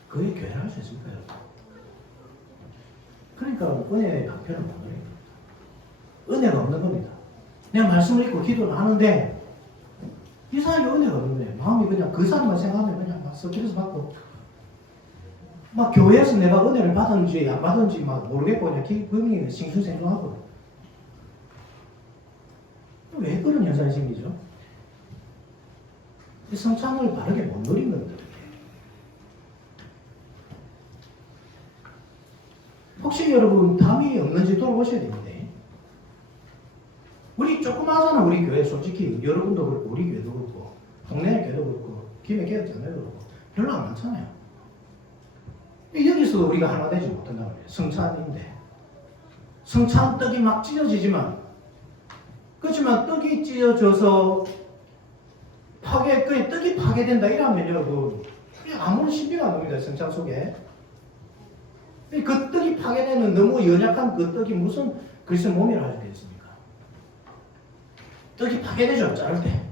그게 교회를 할 수 있습니까, 여러분? 그러니까 은혜의 방편을 못 누립니다. 은혜가 없는 겁니다. 내가 말씀을 읽고 기도를 하는데 이상하게 은혜가 없는 거예요. 마음이 그냥 그 사람만 생각하면 그냥 막 스트레스 받고 막 교회에서 내가 은혜를 받았는지 안 받았는지 막 모르겠고 그냥 기분이 싱숭생숭하고 왜 그런 현상이 생기죠? 이 성찬을 바르게 못 누린 겁니다. 혹시 여러분 담이 없는지 돌아보셔야 됩니다. 우리 조그마하잖아. 우리 교회 솔직히 여러분도 그렇고 우리 교회도 그렇고 동네 교회도 그렇고 김해 개혁자매도 그렇고 별로 안 많잖아요. 여기서 우리가 하나 되지 못한다고 해요. 성찬인데 성찬 떡이 막 찢어지지만 그렇지만 떡이 찢어져서 떡이 파괴된다 이러면 여러분 아무런 신비가 안 납니다. 성찬 속에 그 떡이 파괴되면 너무 연약한 그 떡이 무슨 그리스도 몸이라 할 수 있겠습니까? 떡이 파괴되죠. 자를 때.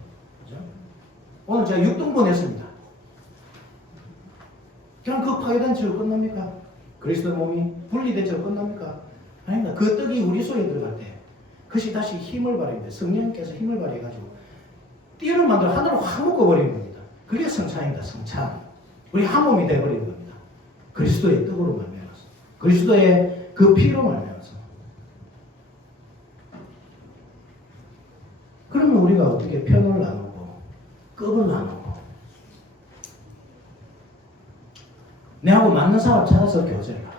그죠? 오늘 제가 6등분 했습니다. 그냥 그 파괴된 채로 끝납니까? 그리스도 몸이 분리된 채로 끝납니까? 아닙니다. 그 떡이 우리 속에 들어갈 때 그것이 다시 힘을 발휘합니다. 성령께서 힘을 발휘해가지고 띠를 만들어 하나로 확 묶어버리는 겁니다. 그게 성찬입니다. 성찬. 우리 한 몸이 되어버리는 겁니다. 그리스도의 떡으로 말미암아서 그리스도의 그 피로 말미암아서. 그러면 우리가 어떻게 편을 나누고 급을 나누고 내하고 맞는 사람 찾아서 교제를 하고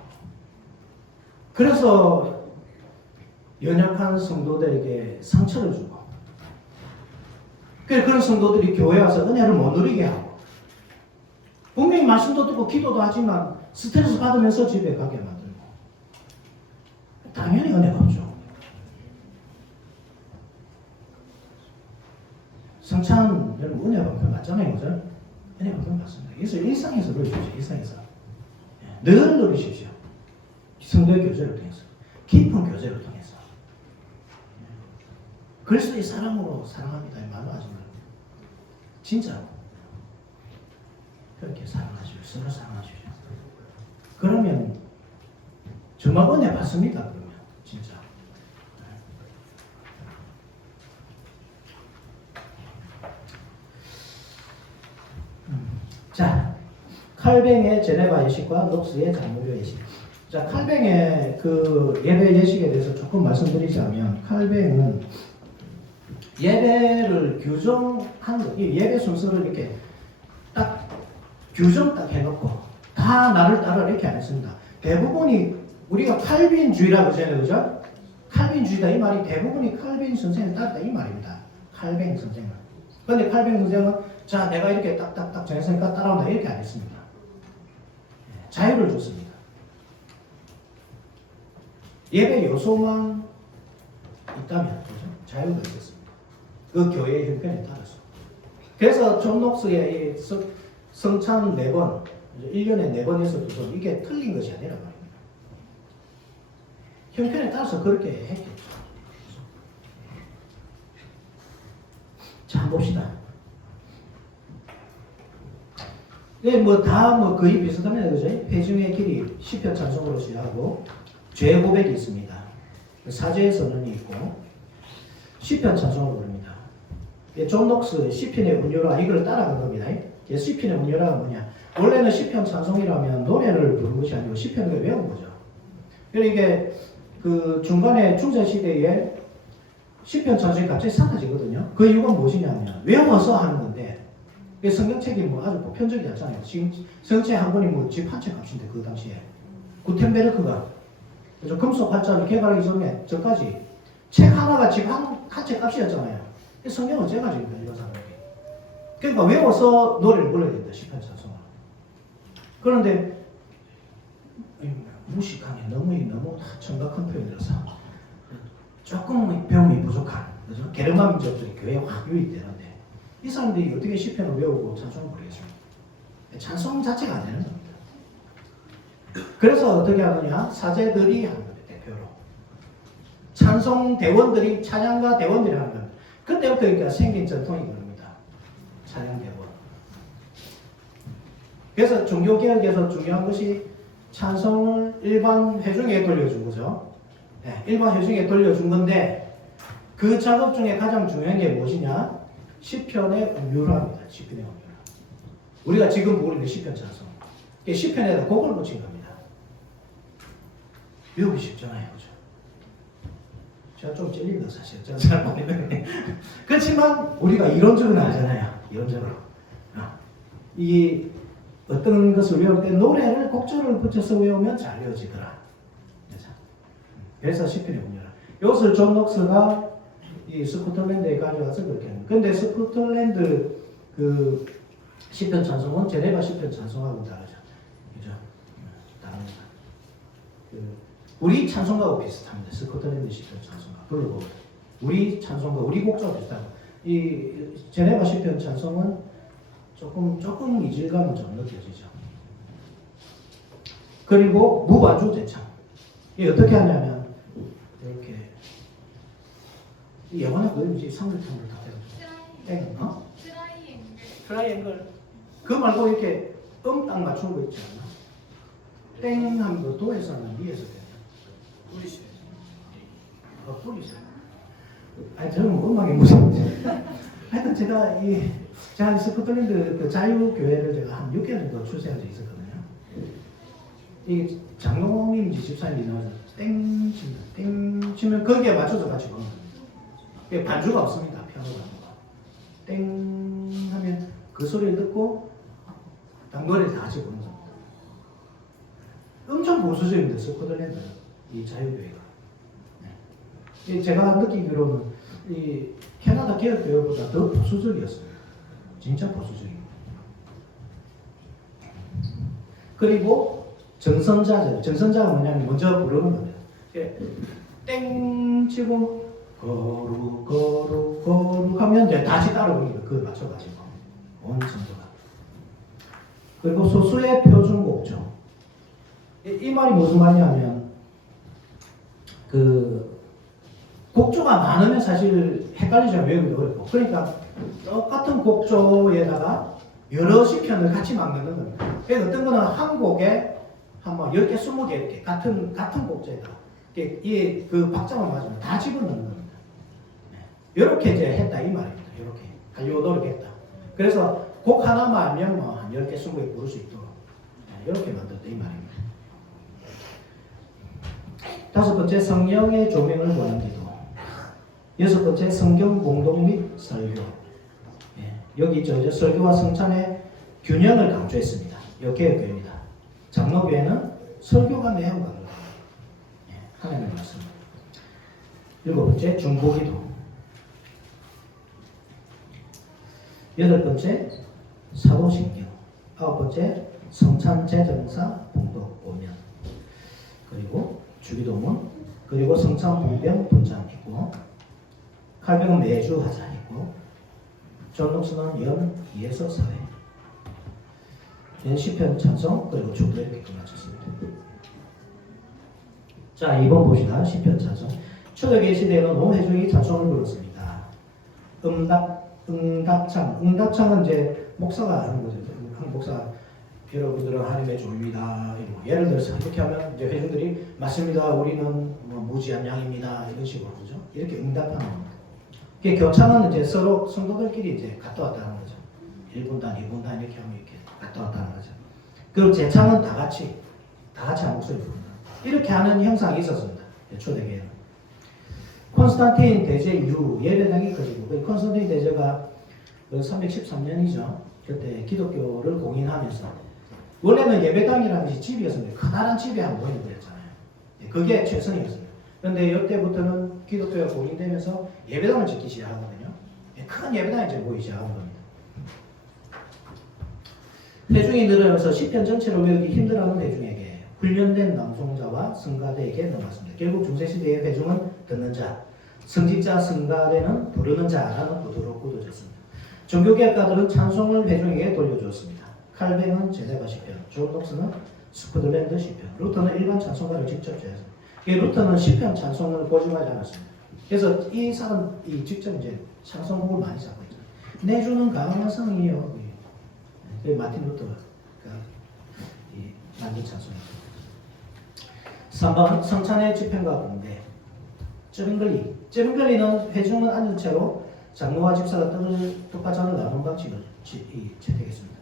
그래서 연약한 성도들에게 상처를 주고 그런 성도들이 교회 와서 은혜를 못 누리게 하고 분명히 말씀도 듣고 기도도 하지만 스트레스 받으면서 집에 가게 만들고 당연히 은혜가 없죠. 성찬 여러분 은혜 방편 맞잖아요. 그죠? 은혜 방편 맞습니다. 그래서 일상에서 누리십시오. 일상에서 늘 누리십시오. 성도의 교제를 통해서 깊은 교제를 통해서 그리스도의 사랑으로 사랑합니다. 말로하지 말고 진짜로 그렇게 사랑하십시오. 서로 사랑하십시오. 그러면 정말 은혜 받습니다. 그러면 진짜. 자, 칼뱅의 제네바 예식과 녹스의 장로교 예식. 자, 칼뱅의 그 예배 예식에 대해서 조금 말씀드리자면, 칼뱅은 예배를 규정한 거, 이 예배 순서를 이렇게 딱 규정 딱 해놓고 다 나를 따라 이렇게 안 했습니다. 대부분이 우리가 칼빈주의라고 하잖아요, 그죠? 칼빈주의다 이 말이 대부분이 칼빈 선생을 따르다 이 말입니다. 칼뱅 선생은. 그런데 칼뱅 선생은 자 내가 이렇게 딱딱딱 정했으니까 따라온다 이렇게 안 했습니다. 자유를 줬습니다. 예배 요소만 있다면 그죠? 자유가 있었습니다. 그 교회의 형편에 따라서. 그래서 존 녹스의 이 성찬 4번, 1년에 4번에서 2번 이게 틀린 것이 아니라 말입니다. 형편에 따라서 그렇게 했겠죠. 자, 한번 봅시다. 네, 다 거의 비슷합니다. 그죠? 회중의 길이 시편 찬송으로 시작하고 죄 고백이 있습니다. 사죄의 선언이 있고 시편 찬송을 부릅니다. 존 녹스 시편의 운율화 이걸 따라간 겁니다. 시편의 운율화가 뭐냐? 원래는 시편 찬송이라면 노래를 부르는 것이 아니고 시편을 외운 거죠. 그러니까 이게 그 중간에 중세 시대에 시편 찬송이 갑자기 사라지거든요. 그 이유가 무엇이냐면 외워서 하는 건데 성경책이 아주 보편적이지 않잖아요. 지금 성경책 한 권이 집 한 채 값인데 그 당시에 구텐베르크가 그래서 금속 활자를 개발하기 전에 저까지 책 하나가 집 한 채 값이었잖아요. 성경은 째가지고요 이런 사람들이. 그러니까 외워서 노래를 불러야 된다 시편 찬송을. 그런데 무식하게 너무 정확한 표현이라서 조금 배움이 부족한 그죠? 게르만 민족들이 교회에 확 유입되는데 이 사람들이 어떻게 시편을 외우고 찬송을 부르겠습니까? 찬송 자체가 안 되는 겁니다. 그래서 어떻게 하느냐? 사제들이 하는 겁니다. 대표로. 찬송 대원들이 찬양가 대원들이 하는 겁니다. 그때부터 그러니까 생긴 전통이 그럽니다. 찬양 대원. 그래서 종교개혁에서 중요한 것이 찬송을 일반 회중에 돌려준 거죠. 네, 일반 회중에 돌려준 건데 그 작업 중에 가장 중요한 게 무엇이냐? 시편의 음율화입니다. 시편의 음율화. 우리가 지금 부르는 시편 찬송. 시편에다 곡을 붙인 겁니다. 외우기 쉽잖아요. 그죠? 제가 좀 찔린다 사실. 저는 잘 모르겠는데. 그렇지만 우리가 이론적으로 하잖아요. 이론적으로. 이 어떤 것을 외울 때 노래를 곡조를 붙여서 외우면 잘 외워지더라. 그래서 시편의 음율화. 이것을 존 녹스가 이 스코틀랜드에 가져가서 그렇게 합니다. 근데 스코틀랜드 그 시편 찬송은 제네바 시편 찬송하고 다르죠. 그죠? 다릅니다. 우리 찬송가하고 비슷합니다. 스코틀랜드 시편 찬송가. 그리고 우리 찬송가, 우리 곡조가 비슷합니다. 이 제네바 시편 찬송은 조금 이질감은 좀 느껴지죠. 그리고 무반주 제창. 이 어떻게 하냐면 이렇게 이 영화는 그런지 삼각형으로 다 되는 거. 트라이앵글. 그 말고 이렇게 딱 맞추는 거 있지 않나? 땡 하면 그 도에서 하면 위에서 돼요. 뿌리시죠. 뿌리시죠. 아니 저는 음악이 무서운지. 하여튼 제가 스코틀랜드 그 자유교회를 제가 한 6개월 정도 출세한 적이 있었거든요. 이 장로님인지 집사님이 나와서 땡 치면 거기에 맞춰서 같이 부르는 거예요. 반주가 없습니다. 피아노가. 땡 하면 그 소리를 듣고 딱 노래를 다 같이 부르는 겁니다. 엄청 보수적입니다. 스코틀랜드 이 자유교회가. 네. 제가 느끼기로는 이 캐나다 개혁교회보다 더 보수적이었습니다. 진짜 보수적입니다. 그리고 정선자가 뭐냐면 먼저 부르는 겁니다. 땡 치고 거룩 하면 이제 다시 따라 부릅니다. 그걸 맞춰가지고 온 정도가. 그리고 소수의 표준곡조. 이 말이 무슨 말이냐면 그 곡조가 많으면 사실 헷갈리지만 외우기도 어렵고 그러니까 똑같은 곡조에다가 여러 시편을 같이 막 넣는 겁니다. 그래서 어떤 거는 한 곡에 한 10개, 20개 이렇게 같은 곡조에다가 그 박자만 맞으면 다 집어넣는 겁니다. 이렇게 이제 했다 이 말입니다. 이렇게 노력했다. 그래서 곡 하나만 알면 한 10개, 20개 부를 수 있도록 이렇게 만들었다 이 말입니다. 다섯 번째, 성령의 조명을 원한 기도. 여섯 번째, 성경 공동 및 설교. 예, 여기 이제 설교와 성찬의 균형을 강조했습니다. 개혁교회입니다. 장로교회는 설교가 매우 강조합니다. 예, 하나님의 말씀. 일곱 번째, 중보기도. 여덟 번째, 사도신경. 아홉 번째, 성찬제정사 봉독 오면. 그리고 주기도문, 그리고 성찬 봉병 분장 있고, 칼뱅은 매주 하자 있고, 전독수는 연 2에서 4회. 시편 찬송, 그리고 주도 이렇게 끝마쳤습니다. 자, 2번 봅시다. 시편 찬송. 초대교회 시대에는 온 회중이 찬송을 불렀습니다. 응답창은 이제 목사가 하는 거죠. 한 목사, 여러분들은 하나님의 종입니다. 예를 들어서 이렇게 하면 이제 회중들이 맞습니다. 우리는 뭐 무지한 양입니다. 이런 식으로 그죠? 이렇게 응답하는 겁니다. 이게 교창은 이제 서로 성도들끼리 이제 갔다 왔다 하는 거죠. 1분단, 2분단 이렇게 하면 이렇게 갔다 왔다 하는 거죠. 그리고 제창은 다 같이 한 목소리 부릅니다. 이렇게 하는 형상이 있었습니다. 초대교회는. 콘스탄틴 대제 이후 예배당이 커지고, 콘스탄틴 대제가 313년이죠. 그때 기독교를 공인하면서, 원래는 예배당이라는 것이 집이었습니다. 커다란 집에 한 모임을 했잖아요. 그게 최선이었습니다. 그런데 이때부터는 기독교가 공인되면서 예배당을 짓기 시작하거든요. 큰 예배당이 이제 모이기 시작한 겁니다. 회중이 늘어나면서 시편 전체를 외우기 힘들어하는 회중에게 훈련된 낭송자와 성가대에게 넘어갔습니다. 결국 중세시대의 회중은 듣는 자, 성직자 성가대는 부르는 자라는 구도로 굳어졌습니다. 종교개혁가들은 찬송을 회중에게 돌려주었습니다. 칼뱅은 제네바 시편, 존 녹스는 스코틀랜드 시편, 루터는 일반 찬송가를 직접 제했습니다. 루터는 시편 찬송을 고집하지 않았습니다. 그래서 이 사람이 직접 이제 찬송곡을 많이 잡고 있죠. 내주는 강한 성이요. 마틴 루터가 만든 찬송입니다. 3번 성찬의 집행과 공대. 쩌빙글리는 회중은 앉은 채로 장로와 집사가 떡과잔을 나눈 방식을 채택했습니다.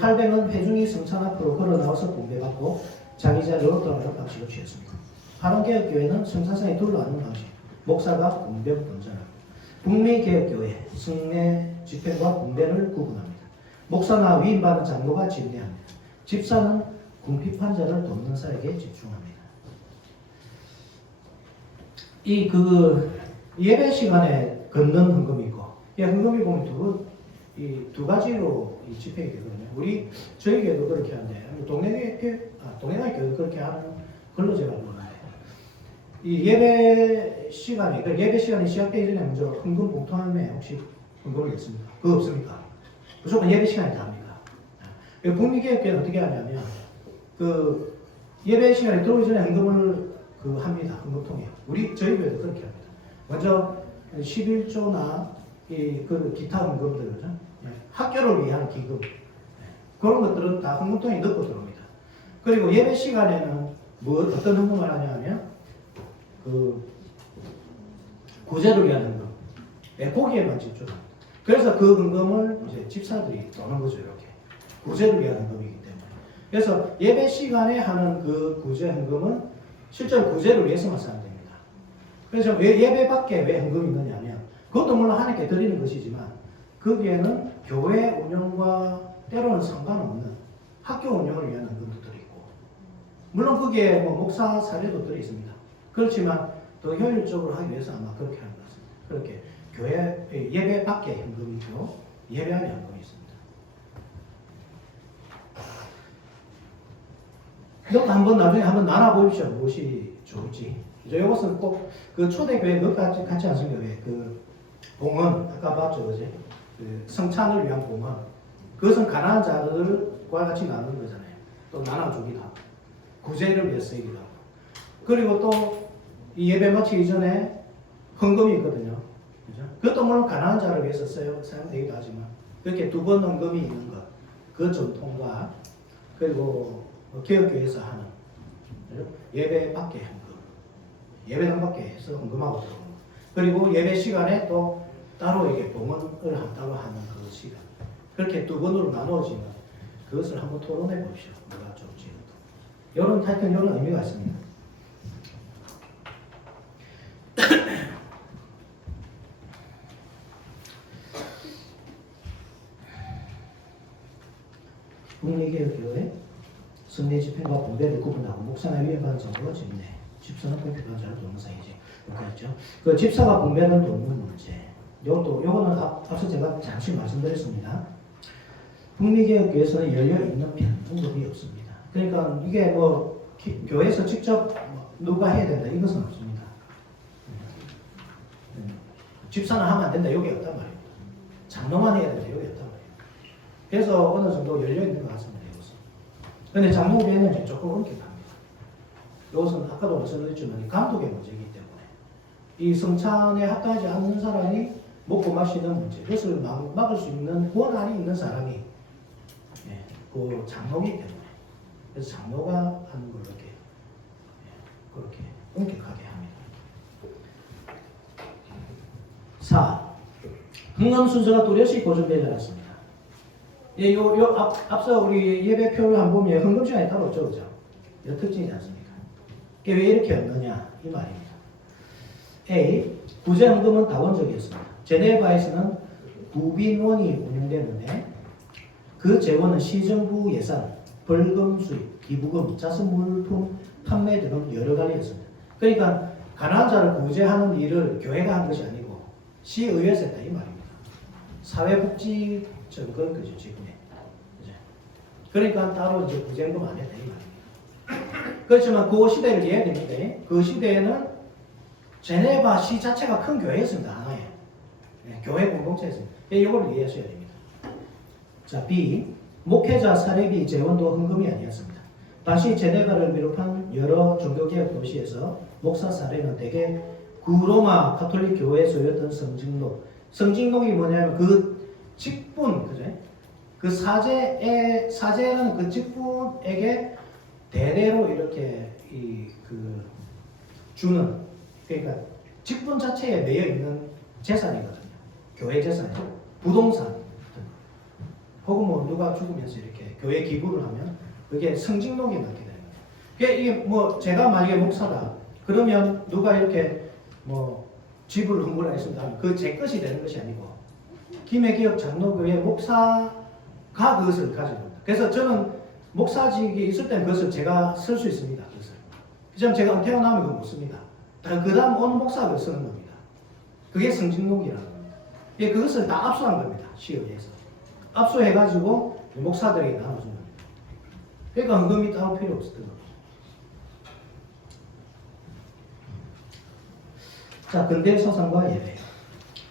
칼뱅은 회중이 성찬 앞으로 걸어 나와서 공배받고 자기 자리로 돌아가는 방식을 취했습니다. 파론개혁교회는 성찬상에 둘러 앉는 방식, 목사가 공병 본전하고, 북미개혁교회 승례 집행과 공배를 구분합니다. 목사나 위임받은 장로가 집례합니다. 집사는 궁핍한 자를 돕는 사에게 집중합니다. 예배 시간에 걷는 헌금이 있고, 헌금이 보면 두 가지로 집행이 되거든요. 저희 교회도 그렇게 하는데, 동네가 교회도 그렇게 하는 걸로 제가 보는데, 예배 시간이 시작되기 전에 먼저 헌금 봉투함에 혹시 헌금을 냈습니까? 그거 없습니까? 무조건 예배 시간에 다 합니다. 북미개혁교회는 어떻게 하냐면, 예배 시간에 들어오기 전에 헌금을 합니다. 헌금통에. 저희 교회도 그렇게 합니다. 먼저 11조나 기타 헌금들, 그죠? 학교를 위한 기금. 그런 것들은 다 헌금통에 넣고 들어옵니다. 그리고 예배 시간에는 어떤 헌금을 하냐면, 구제를 위한 헌금. 거기에만 집중합니다. 그래서 그 헌금을 이제 집사들이 도는 거죠, 이렇게. 구제를 위한 헌금이기 때문에. 그래서 예배 시간에 하는 그 구제 헌금은 실제로 구제를 위해서만 써야 됩니다. 그래서 왜 예배 밖에 왜 헌금이 있느냐면, 그것도 물론 하나님께 드리는 것이지만, 거기에는 교회 운영과 때로는 상관없는 학교 운영을 위한 헌금도 들어있고, 물론 거기에 목사 사례도 들어있습니다. 그렇지만 더 효율적으로 하기 위해서 아마 그렇게 하는 것 같습니다. 그렇게 교회 예배 밖에 현금이 있고 예배 안에 현금이 있습니다. 이것도 나중에 한번 나눠보십시오. 무엇이 좋을지. 이것은 꼭 초대교회 같이 않습니까? 봉헌 아까 봤죠, 그지? 성찬을 위한 봉헌. 그것은 가난한 자들과 같이 나누는 거잖아요. 또 나눠주기도 하고 구제를 위해 쓰이기도 하고. 그리고 또 이 예배 마치기 전에 헌금이 있거든요. 그죠? 그것도 물론 가난한 자를 위해서 사용되기도 하지만, 그렇게 두 번 헌금이 있는 것, 그 전통과, 그리고 개혁교회에서 하는 예배 밖에 헌금, 예배당 밖에 해서 헌금하고 들어오는 것, 그리고 예배 시간에 또 따로 이게 봉헌을 따로 하는 그 시간, 그렇게 두 번으로 나누어지는 그것을 한번 토론해 보십시오. 뭐가 좋을지. 이런 하여튼 이런 의미가 있습니다. 국립개혁교회 성례 집행과 봉배를 구분하고 목사나 위임받은 정도가 집례, 집사는 공표한 자를 돕는 사이지. 이렇게 했죠. 그 집사가 봉배를 돕는 문제. 요거는 앞서 제가 잠시 말씀드렸습니다. 국립개혁교회에서는 열려 있는 편법이 없습니다. 그러니까 이게 뭐 교회에서 직접 누가 해야 된다 이것은 없습니다. 집사는 하면 안 된다 여기 없단 말이에요. 장로만 해야 된다 여기 없단 말이에요. 그래서 어느 정도 열려 있는 것 같습니다. 이것은. 그런데 장로교회는 이제 조금 엄격합니다. 이것은 아까도 말씀드렸지만 감독의 문제이기 때문에 이 성찬에 합당하지 않는 사람이 먹고 마시는 문제, 이것을 막을 수 있는 권한이 있는 사람이 그 장로이기 때문에 그래서 장로가 하는 걸 이렇게 그렇게 엄격하게 합니다. 4. 흥금 순서가 뚜렷이 고정되지 않았습니다. 앞서 우리 예배표를 한번 보면 흥금 시간이 따로 없죠, 그죠? 이런 특징이지 않습니까? 이게 왜 이렇게 없느냐 이 말입니다. A. 구제 흥금은 다원적이었습니다. 제네바에서는 구빈원이 운영되는데 그 재원은 시정부 예산, 벌금 수입, 기부금, 자선 물품 판매 등은 여러 가지였습니다. 그러니까 가난한 자를 구제하는 일을 교회가 한 것이 아니고 시의회에서 했다 이 말입니다. 사회복지처럼 그런 거죠 지금에. 그러니까 따로 이제 구제금 안 했다 이 말입니다. 그렇지만 그 시대를 이해해야 됩니다. 그 시대에는 제네바 시 자체가 큰 교회였습니다. 하나의 교회 공동체였습니다. 이걸 이해하셔야 됩니다. 자, B. 목회자 사례비 재원도 헌금이 아니었습니다. 당시 제네바를 비롯한 여러 종교개혁 도시에서 목사 사례는 대개 구로마 가톨릭 교회 소유였던 성직록. 성직록이 뭐냐면 그 직분, 그죠? 그 사제라는 그 직분에게 대대로 이렇게 주는, 그러니까 직분 자체에 매여 있는 재산이거든요. 교회 재산이죠. 부동산. 혹은 뭐 누가 죽으면서 이렇게 교회 기부를 하면 그게 성직록이 남게 되는 거예요. 이게 뭐 제가 만약에 목사다 그러면 누가 이렇게 뭐 집을 흥분하겠습니다. 그 제 것이 되는 것이 아니고 김해기업 장로교회 목사가 그것을 가지고 있다. 그래서 저는 목사직이 있을 때는 그것을 제가 쓸 수 있습니다. 그것을. 그렇지만 제가 은퇴하고 나면 그거 못 씁니다. 그 다음 어느 목사가 그걸 쓰는 겁니다. 그게 성직록이라는 겁니다. 그것을 다 압수한 겁니다. 시의회에서. 압수해가지고 목사들에게 나눠준 겁니다. 그러니까 헌금이 따로 필요 없었던 겁니다. 자, 근대 서상과 예배.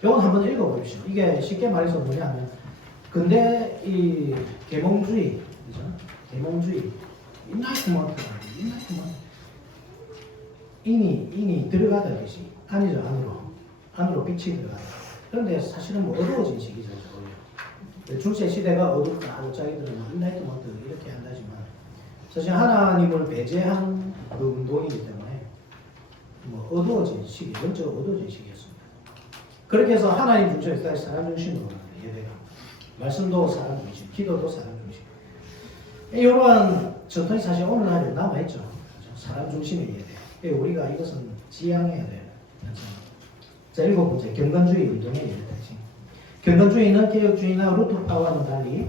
이건 한번 읽어보십시오. 이게 쉽게 말해서 뭐냐면 근대 이 계몽주의, 그죠? 계몽주의, 인라이트먼트, 인이 들어가듯이 아니죠, 안으로 빛이 들어가다. 그런데 사실은 뭐 어두워진 시기죠. 중세 시대가 어둡다 하고 자기들은 인라이트먼트 이렇게 한다지만 사실 하나님을 배제한 그 운동이기 때문에 뭐 어두워진 시기, 영적으로 어두워진 시기였습니다. 그렇게 해서 하나님 중심에서 다시 사람 중심으로 가는 예배가 말씀도 사람 중심, 기도도 사람 중심. 이러한 전통이 사실 오늘날에 남아있죠. 사람 중심의 예배. 우리가 이것은 지향해야 돼요. 자, 7번째 경건주의 운동의 예배 특징. 경건주의는 개혁주의나 루터파와는 달리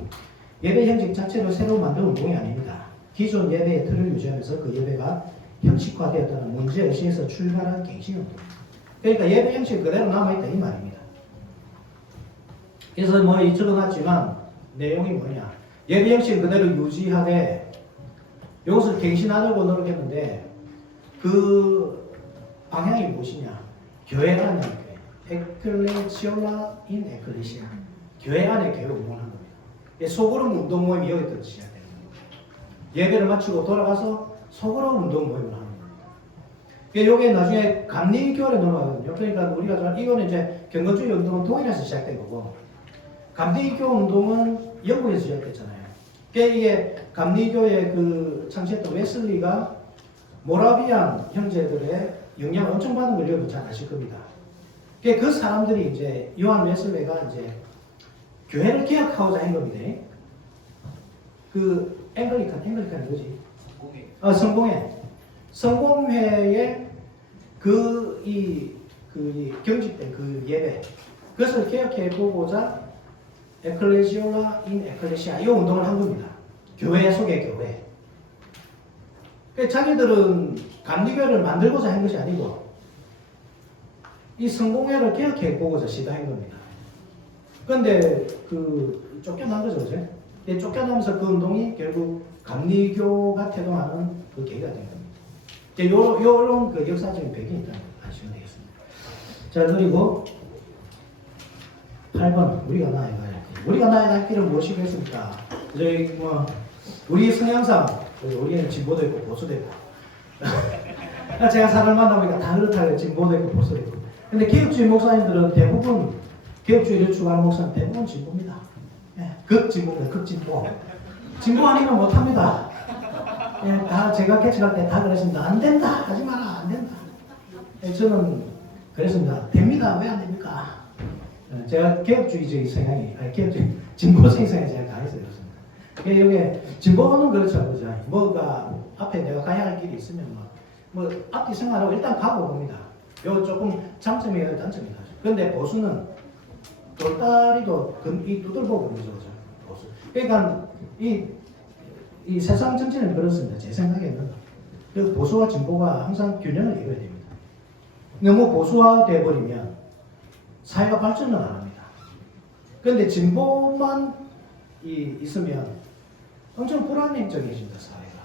예배 형식 자체를 새로 만든 운동이 아닙니다. 기존 예배의 틀을 유지하면서 그 예배가 형식화되었다는 문제의식에서 출발한 갱신운동입니다. 그러니까 예배 형식 그대로 남아있다 이 말입니다. 그래서 뭐 적어놨지만 내용이 뭐냐, 예배 형식 그대로 유지하되 이것을 갱신하려고 노력했는데 그 방향이 무엇이냐, 교회 안에 교회, 에클레시올라 인 에클레시아, 교회 안에 교회 운동을 한 겁니다. 소그룹 운동 모임이 여기부터 시작되는 겁니다. 예배를 마치고 돌아가서 소그룹 운동 모임을 하는 겁니다. 이게 나중에 감리교회로 넘어가거든요. 그러니까 우리가 이거는 이제 경건주의 운동은 독일에서 시작된 거고, 감리교 운동은 영국에서 시작됐잖아요. 이게 감리교회 그 창시했던 웨슬리가 모라비안 형제들의 영향을 엄청 받은 걸 여러분 잘 아실 겁니다. 그 사람들이 이제 요한 웨슬리가 이제 교회를 개혁하고자 한 겁니다. 그 앵글리칸이 뭐지? 성공회의 이 경직된 그 예배, 그것을 개혁해 보고자 에클레시올라 인 에클레시아 이 운동을 한 겁니다. 교회 속의 교회. 자기들은 감리교회를 만들고자 한 것이 아니고 이 성공회를 개혁해 보고자 시도한 겁니다. 그런데 쫓겨난 거죠, 그죠? 쫓겨나면서 그 운동이 결국 감리교가 태동하는 그 계기가 된 겁니다. 요런 그 역사적인 배경이 있다는 걸 아시면 되겠습니다. 자, 그리고 8번 우리가 나아가야 할 길. 우리가 나아가야 할 길은 무엇이고 했습니까? 저희 우리 성향상 우리는 진보도 있고 보수도 있고 제가 사람을 만나보니까 다 그렇다고요. 진보도 있고 보수도 있고. 근데 개혁주의 목사님들은 대부분 개혁주의를 추구하는 목사는 대부분 진보입니다. 예, 극진보입니다. 극진보. 진보 아니면 못합니다. 예, 다 제가 캐치할 때 다 그랬습니다. 안 된다. 하지 마라. 안 된다. 예, 저는 그랬습니다. 됩니다. 왜 안 됩니까? 예, 제가 개혁주의적인 성향이 개혁주의 진보적인 성향이 제가 강해서 그렇습니다. 여기 진보는 그렇죠. 그죠? 뭐가 앞에 내가 가야 할 길이 있으면 뭐 앞뒤 생활하고 일단 가고 봅니다. 요 조금 장점이에요, 단점이다. 그런데 보수는 돌다리도 이 두들보고 그러죠, 그죠? 보수. 그러니까 이 세상 전체는 그렇습니다. 제 생각에는 그 보수와 진보가 항상 균형을 이뤄야 됩니다. 너무 보수화돼 버리면 사회가 발전을 안 합니다. 그런데 진보만 있으면 엄청 불안정해집니다, 사회가.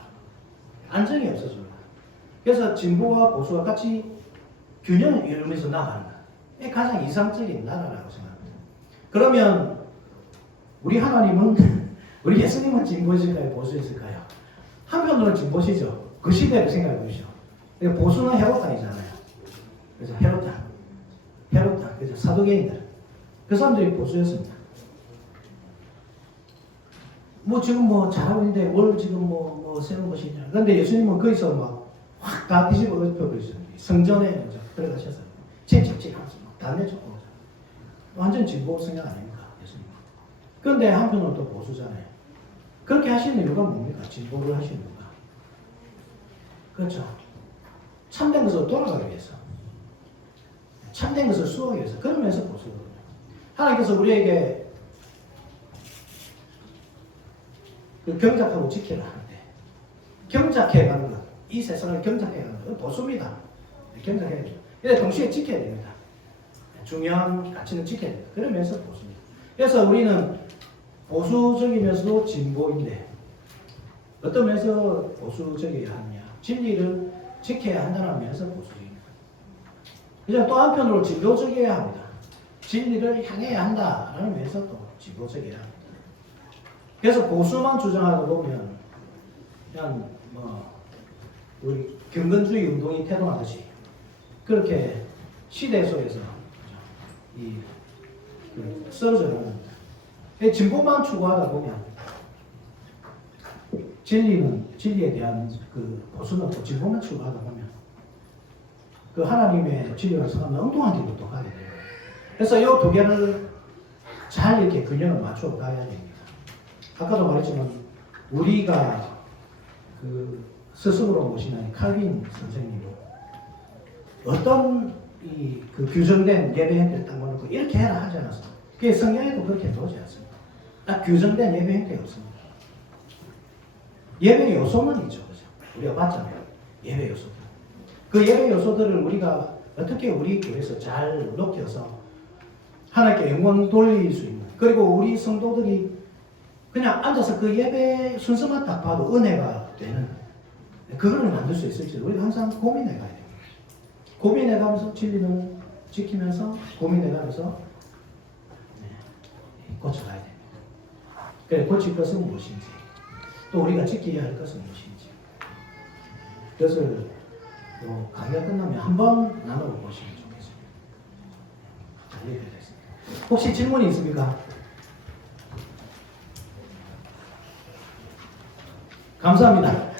안정이 없어져요. 그래서 진보와 보수가 같이 균형을 이루면서 나가는 게 가장 이상적인 나라라고 생각합니다. 그러면 우리 하나님은 우리 예수님은 진보실까요? 보수였을까요? 한편으로는 진보시죠. 그 시대를 생각해 보시죠. 보수는 헤롯당이잖아요. 그래서 헤롯당, 그죠? 사도계인들. 그 사람들이 보수였습니다. 지금 잘하고 있는데 뭘 지금 세우는 것이냐. 그런데 예수님은 거기서 확 다 뒤집어 엎어버리셨어요. 성전에 들어가셔서 채찍질하면서 다 내쫓고 완전 진보 성향 아닙니까? 예수님. 그런데 한편으로 또 보수잖아요. 그렇게 하시는 이유가 뭡니까? 진보를 하시는 이유가. 그렇죠. 참된 것으로 돌아가기 위해서. 참된 것을 수호하기 위해서. 그러면서 보수거든요. 하나님께서 우리에게 경작하고 지키라 하는데 경작해가는 것, 이 세상을 경작해가는 것, 보수입니다. 경작해야 돼요. 근데 동시에 지켜야 됩니다. 중요한 가치는 지켜야 됩니다. 그러면서 보수입니다. 그래서 우리는 보수적이면서도 진보인데 어떤 면에서 보수적이어야 하느냐. 진리를 지켜야 한다는 면에서 보수적입니다. 그래서 또 한편으로 진보적이어야 합니다. 진리를 향해야 한다라는 면에서 또 진보적이어야 합니다. 그래서 보수만 주장하다 보면 그냥 우리 경건주의 운동이 태동하듯이 그렇게 시대 속에서 쓰러져 나가는 겁니다. 진보만 추구하다 보면 진리에 대한 보수는 또 진보만 추구하다 보면 그 하나님의 진리를 생각하면 엉뚱한 길로 또 가게 돼요. 그래서 이 두 개를 잘 이렇게 균형을 맞춰 가야 됩니다. 아까도 말했지만 우리가 스승으로 모시는 칼빈 선생님이 어떤 그 규정된 예배 행태를 딱 놓고 이렇게 해라 하지 않았어. 그게 성경에도 그렇게 나오지 않습니다. 딱 규정된 예배 행태가 없습니다. 예배 요소만 있죠, 그죠? 우리가 봤잖아요. 예배 요소들. 그 예배 요소들을 우리가 어떻게 우리 교회에서 잘 녹여서 하나님께 영광 돌릴 수 있는. 그리고 우리 성도들이 그냥 앉아서 그 예배 순서만 딱 봐도 은혜가 되는 그걸 만들 수 있을지 우리가 항상 고민해 가야 됩니다. 고민해 가면서 진리를 지키면서 고민해 가면서 고쳐가야 됩니다. 그래 고칠 것은 무엇인지 또 우리가 지켜야 할 것은 무엇인지 그것을 강의가 끝나면 한번 나눠보시면 좋겠습니다. 잘 얘기하겠습니다. 혹시 질문이 있습니까? 감사합니다.